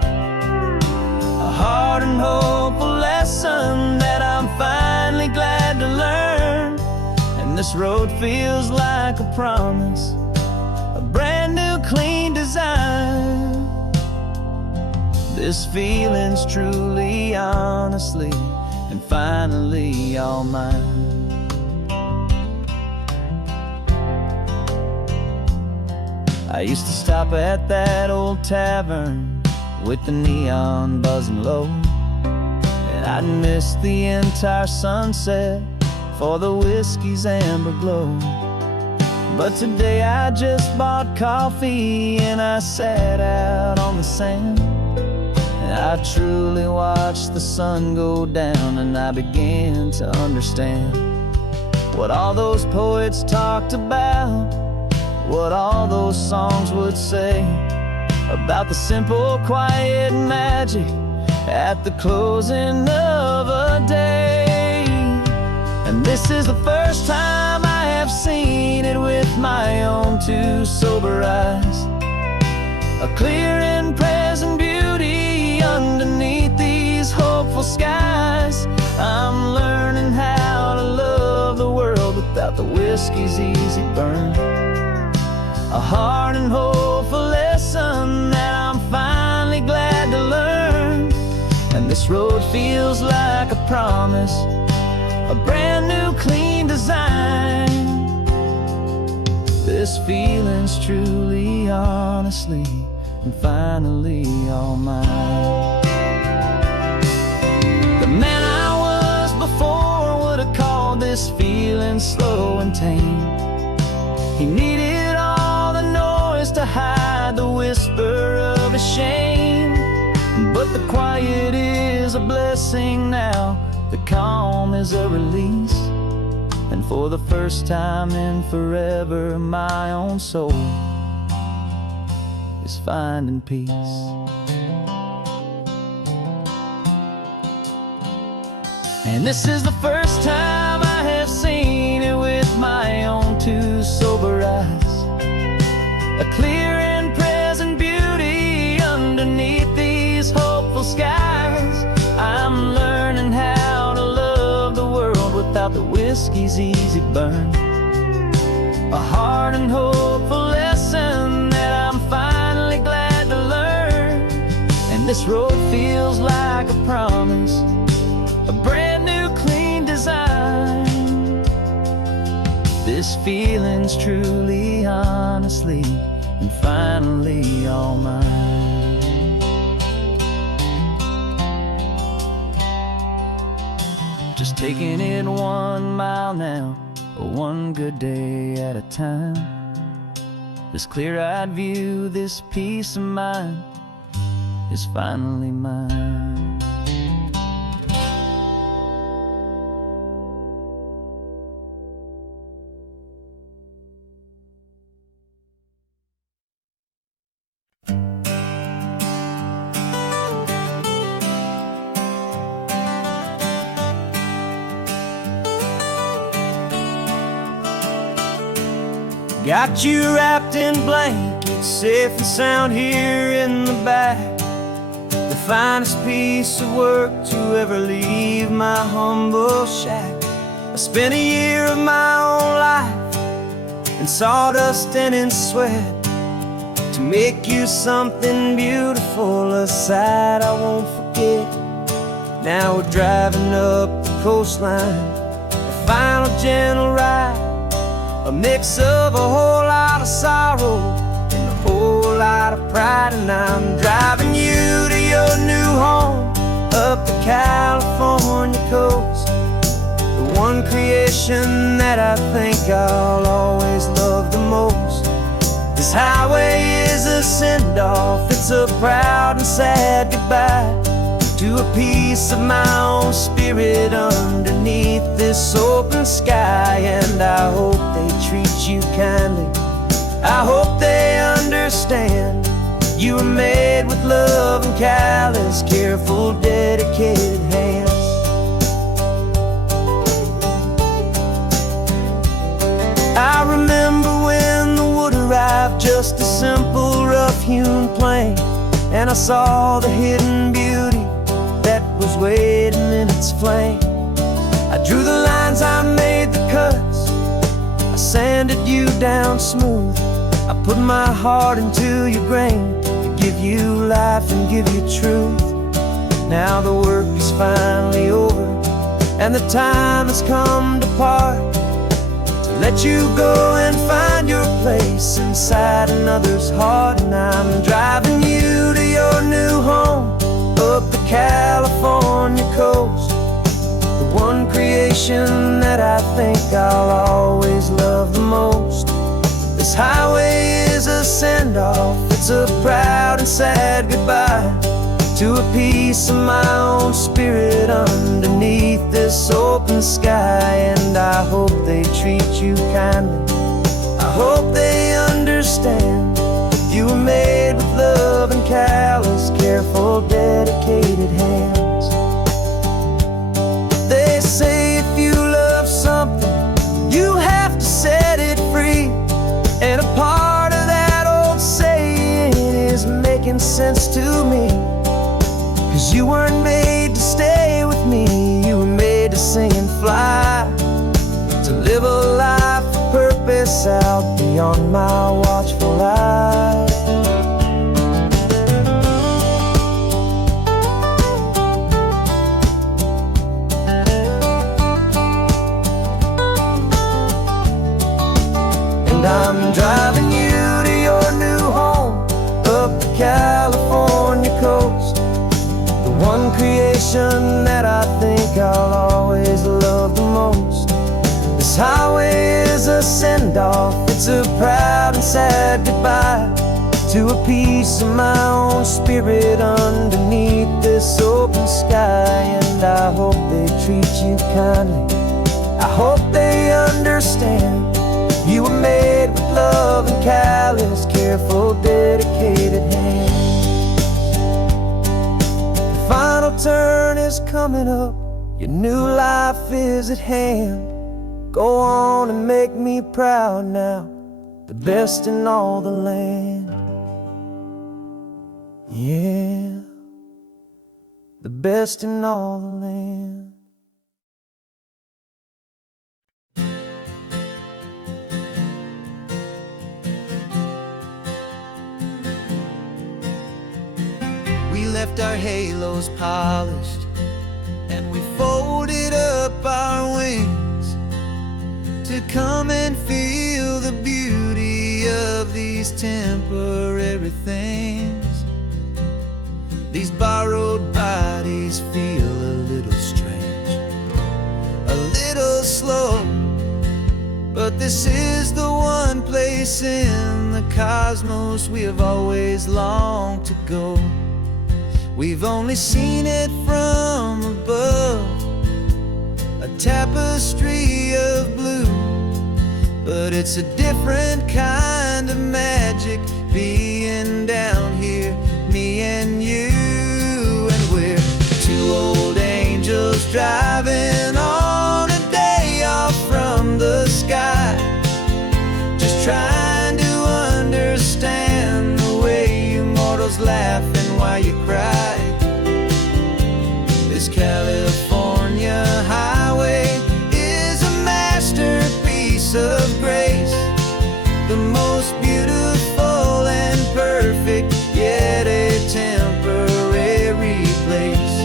A hard and hopeful lesson that I'm finally glad to learn. And this road feels like a promise, a brand new clean design. This feeling's truly, honestly, and finally all mine. I used to stop at that old tavern with the neon buzzing low, and I'd miss the entire sunset for the whiskey's amber glow. But today I just bought coffee and I sat out on the sand, and I truly watched the sun go down, and I began to understand what all those poets talked about, what all those songs would say about the simple, quiet magic at the closing of a day. And this is the first time I have seen it with my own two sober eyes, a clear and present beauty underneath these hopeful skies. I'm learning how to love the world without the whiskey's easy burn, a hard and hopeful lesson that I'm finally glad to learn. And this road feels like a promise, a brand new clean design. This feeling's truly, honestly, and finally all mine. The man I was before would have called this feeling slow and tame. He needed all the noise to hide the whisper of his shame. But the quiet is a blessing now, the calm is a release, and for the first time in forever my own soul is finding peace. And this is the first time I have seen it with my own two sober eyes, a clear and present beauty underneath these hopeful skies. I'm learning how to love the world without the whiskey's easy burn, a hard and hopeful lesson that I'm finally glad to learn. And this road feels like a promise, a brand new clean design. This feeling's truly, honestly, and finally all mine. Just taking it 1 mile now, one good day at a time. This clear-eyed view, this peace of mind is finally mine. Got you wrapped in blankets, safe and sound here in the back. The finest piece of work to ever leave my humble shack. I spent a year of my own life in sawdust and in sweat to make you something beautiful, a sight I won't forget. Now we're driving up the coastline, a final gentle ride, a mix of a whole lot of sorrow and a whole lot of pride. And I'm driving you to your new home up the California coast, the one creation that I think I'll always love the most. This highway is a send-off, it's a proud and sad goodbye to a piece of my own spirit underneath this open sky. And I hope they treat you kindly, I hope they understand you were made with love and callous, careful, dedicated hands. I remember when the wood arrived, just a simple rough-hewn plank, and I saw the hidden beauty that was waiting in its flame. I drew the lines, I made the cuts, I sanded you down smooth. I put my heart into your grain to give you life and give you truth. Now the work is finally over, and the time has come to part, to let you go and find your place inside another's heart. And I'm driving you to your new home up the California coast, the one creation that I think I'll always love the most. This highway is a send-off, it's a proud and sad goodbye to a piece of my own spirit underneath this open sky. And I hope they treat you kindly, I hope they understand you were made with love and callous, careful, dedicated hands. They say if you love something, you have to set it free. And a part of that old saying is making sense to me. 'Cause you weren't made to stay with me, you were made to sing and fly, to live a life of purpose out beyond my watchful eye. And I'm driving you to your new home up the California coast, the one creation that I think I'll always love the most. This highway is a send-off, it's a proud and sad goodbye to a piece of my own spirit underneath this open sky. And I hope they treat you kindly, I hope they understand you were made with love and callous, careful, dedicated hands. The final turn is coming up, your new life is at hand. Go on and make me proud now, the best in all the land. Yeah, the best in all the land. We left our halos polished and we folded up our wings to come and feel the beauty of these temporary things. These borrowed bodies feel a little strange, a little slow, but this is the one place in the cosmos we have always longed to go. We've only seen it from above, a tapestry of blue, but it's a different kind of magic being down here, me and you. And we're two old angels driving on a day off from the sky, just trying to understand the way you mortals laugh and why you cry. This California highway is a masterpiece of grace, the most beautiful and perfect, yet a temporary place.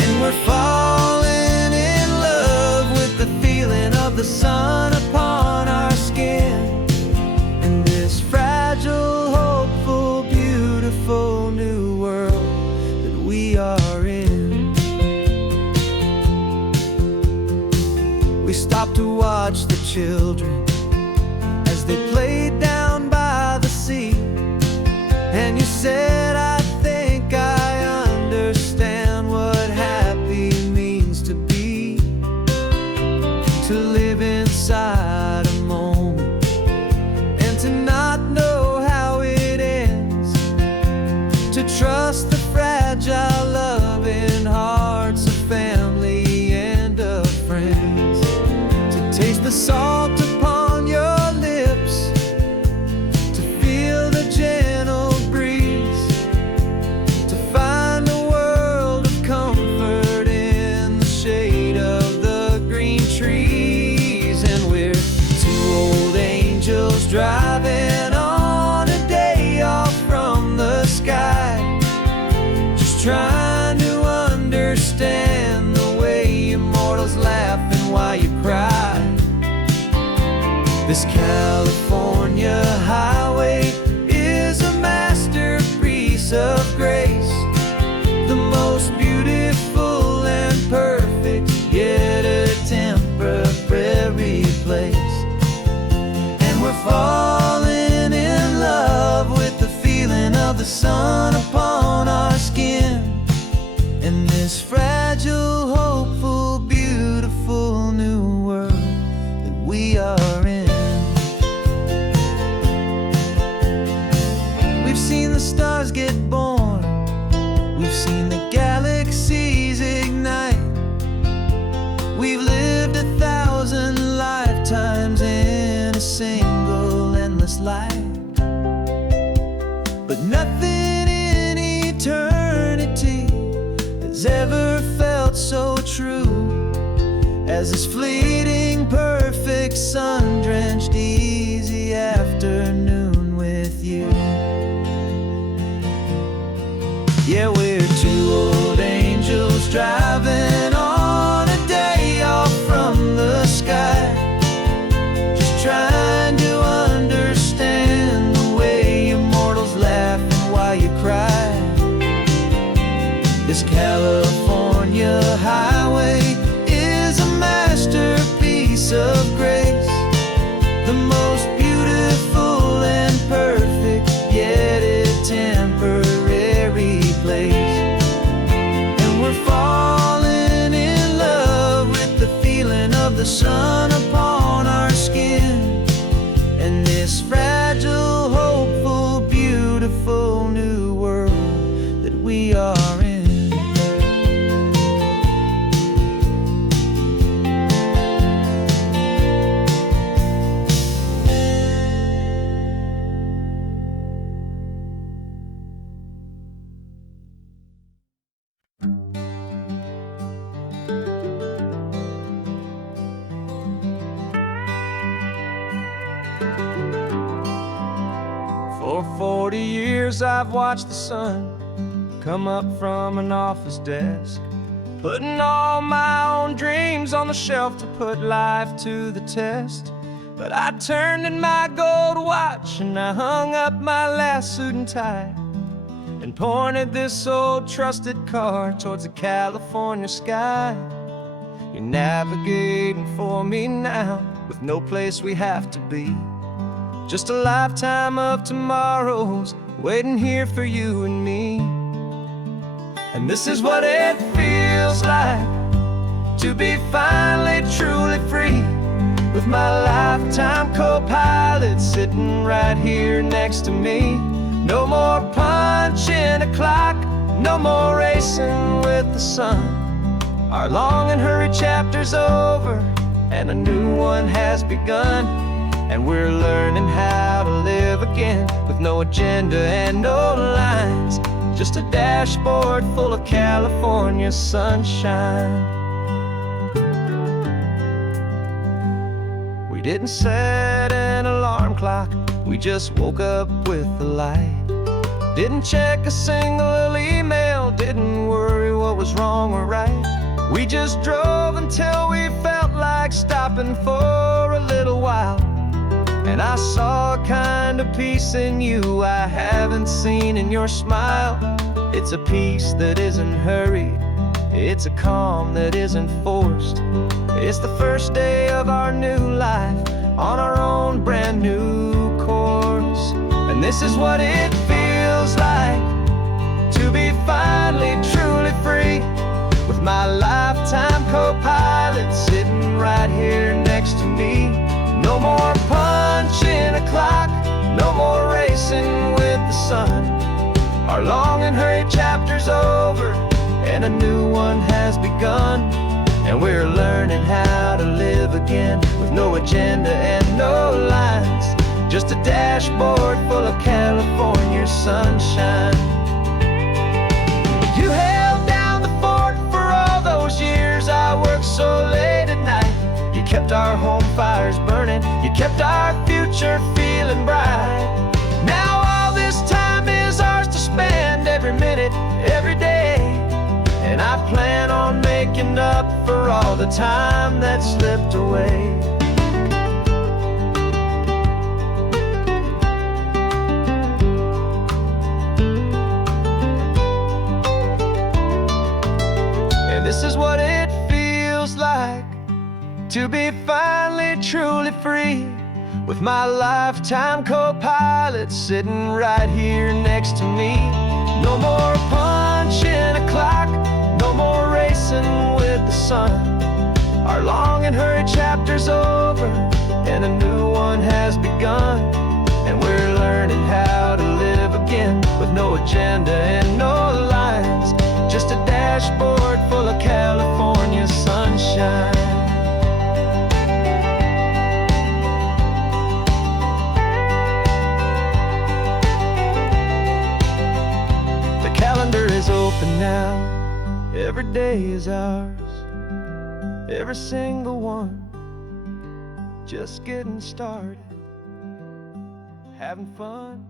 And we're falling in love with the feeling of the sun upon our skin, in this fragile, hopeful, beautiful new world that we are in. We stopped to watch the children as they played down by the sea, and you said, I think I understand what happy means to be, to live inside a moment and to not know how it ends, to trust the fragile loving hearts of family and of friends, to taste the salt upon your lips, to feel the gentle breeze, to find a world of comfort in the shade of the green trees. And we're two old angels driving on a day off from the sky, just trying to understand the way you mortals laugh and why you cry. This California sun-drenched, easy afternoon with you. Yeah, we're two old angels driving on a day off from the sky, just trying to understand the way you mortals laugh and why you cry. This California highway is a masterpiece of grace, the most beautiful and perfect, yet a temporary place. And we're falling in love with the feeling of the sun upon our skin, and this fragile, hopeful, beautiful new world that we are in. For 40 years I've watched the sun come up from an office desk, putting all my own dreams on the shelf to put life to the test. But I turned in my gold watch and I hung up my last suit and tie, and pointed this old trusted car towards the California sky. You're navigating for me now, with no place we have to be, just a lifetime of tomorrows waiting here for you and me. And this is what it feels like to be finally truly free, with my lifetime co-pilot sitting right here next to me. No more punching a clock, no more racing with the sun. Our long and hurried chapter's over and a new one has begun. And we're learning how to live again, with no agenda and no lines, just a dashboard full of California sunshine. We didn't set an alarm clock, we just woke up with the light. Didn't check a single email, didn't worry what was wrong or right. We just drove until we felt like stopping for a little while. And I saw a kind of peace in you I haven't seen in your smile. It's a peace that isn't hurried, it's a calm that isn't forced. It's the first day of our new life on our own brand new course. And this is what it feels like to be finally truly free, with my lifetime co-pilot sitting right here next to me. No more punching a clock, no more racing with the sun. Our long and hurried chapter's over and a new one has begun. And we're learning how to live again, with no agenda and no lines, just a dashboard full of California sunshine. You held down the fort for all those years I worked so late at night. You kept our home fires burning, you kept our future feeling bright. Now all this time is ours to spend, every minute, every day. And I plan on making up for all the time that slipped away. And this is what it feels like to be finally truly free, with my lifetime co-pilot sitting right here next to me. No more punching a clock, no more racing with the sun. Our long and hurried chapter's over and a new one has begun. And we're learning how to live again, with no agenda and no lines, just a dashboard full of California sunshine. Is open now, every day is ours, every single one. just getting started, having fun.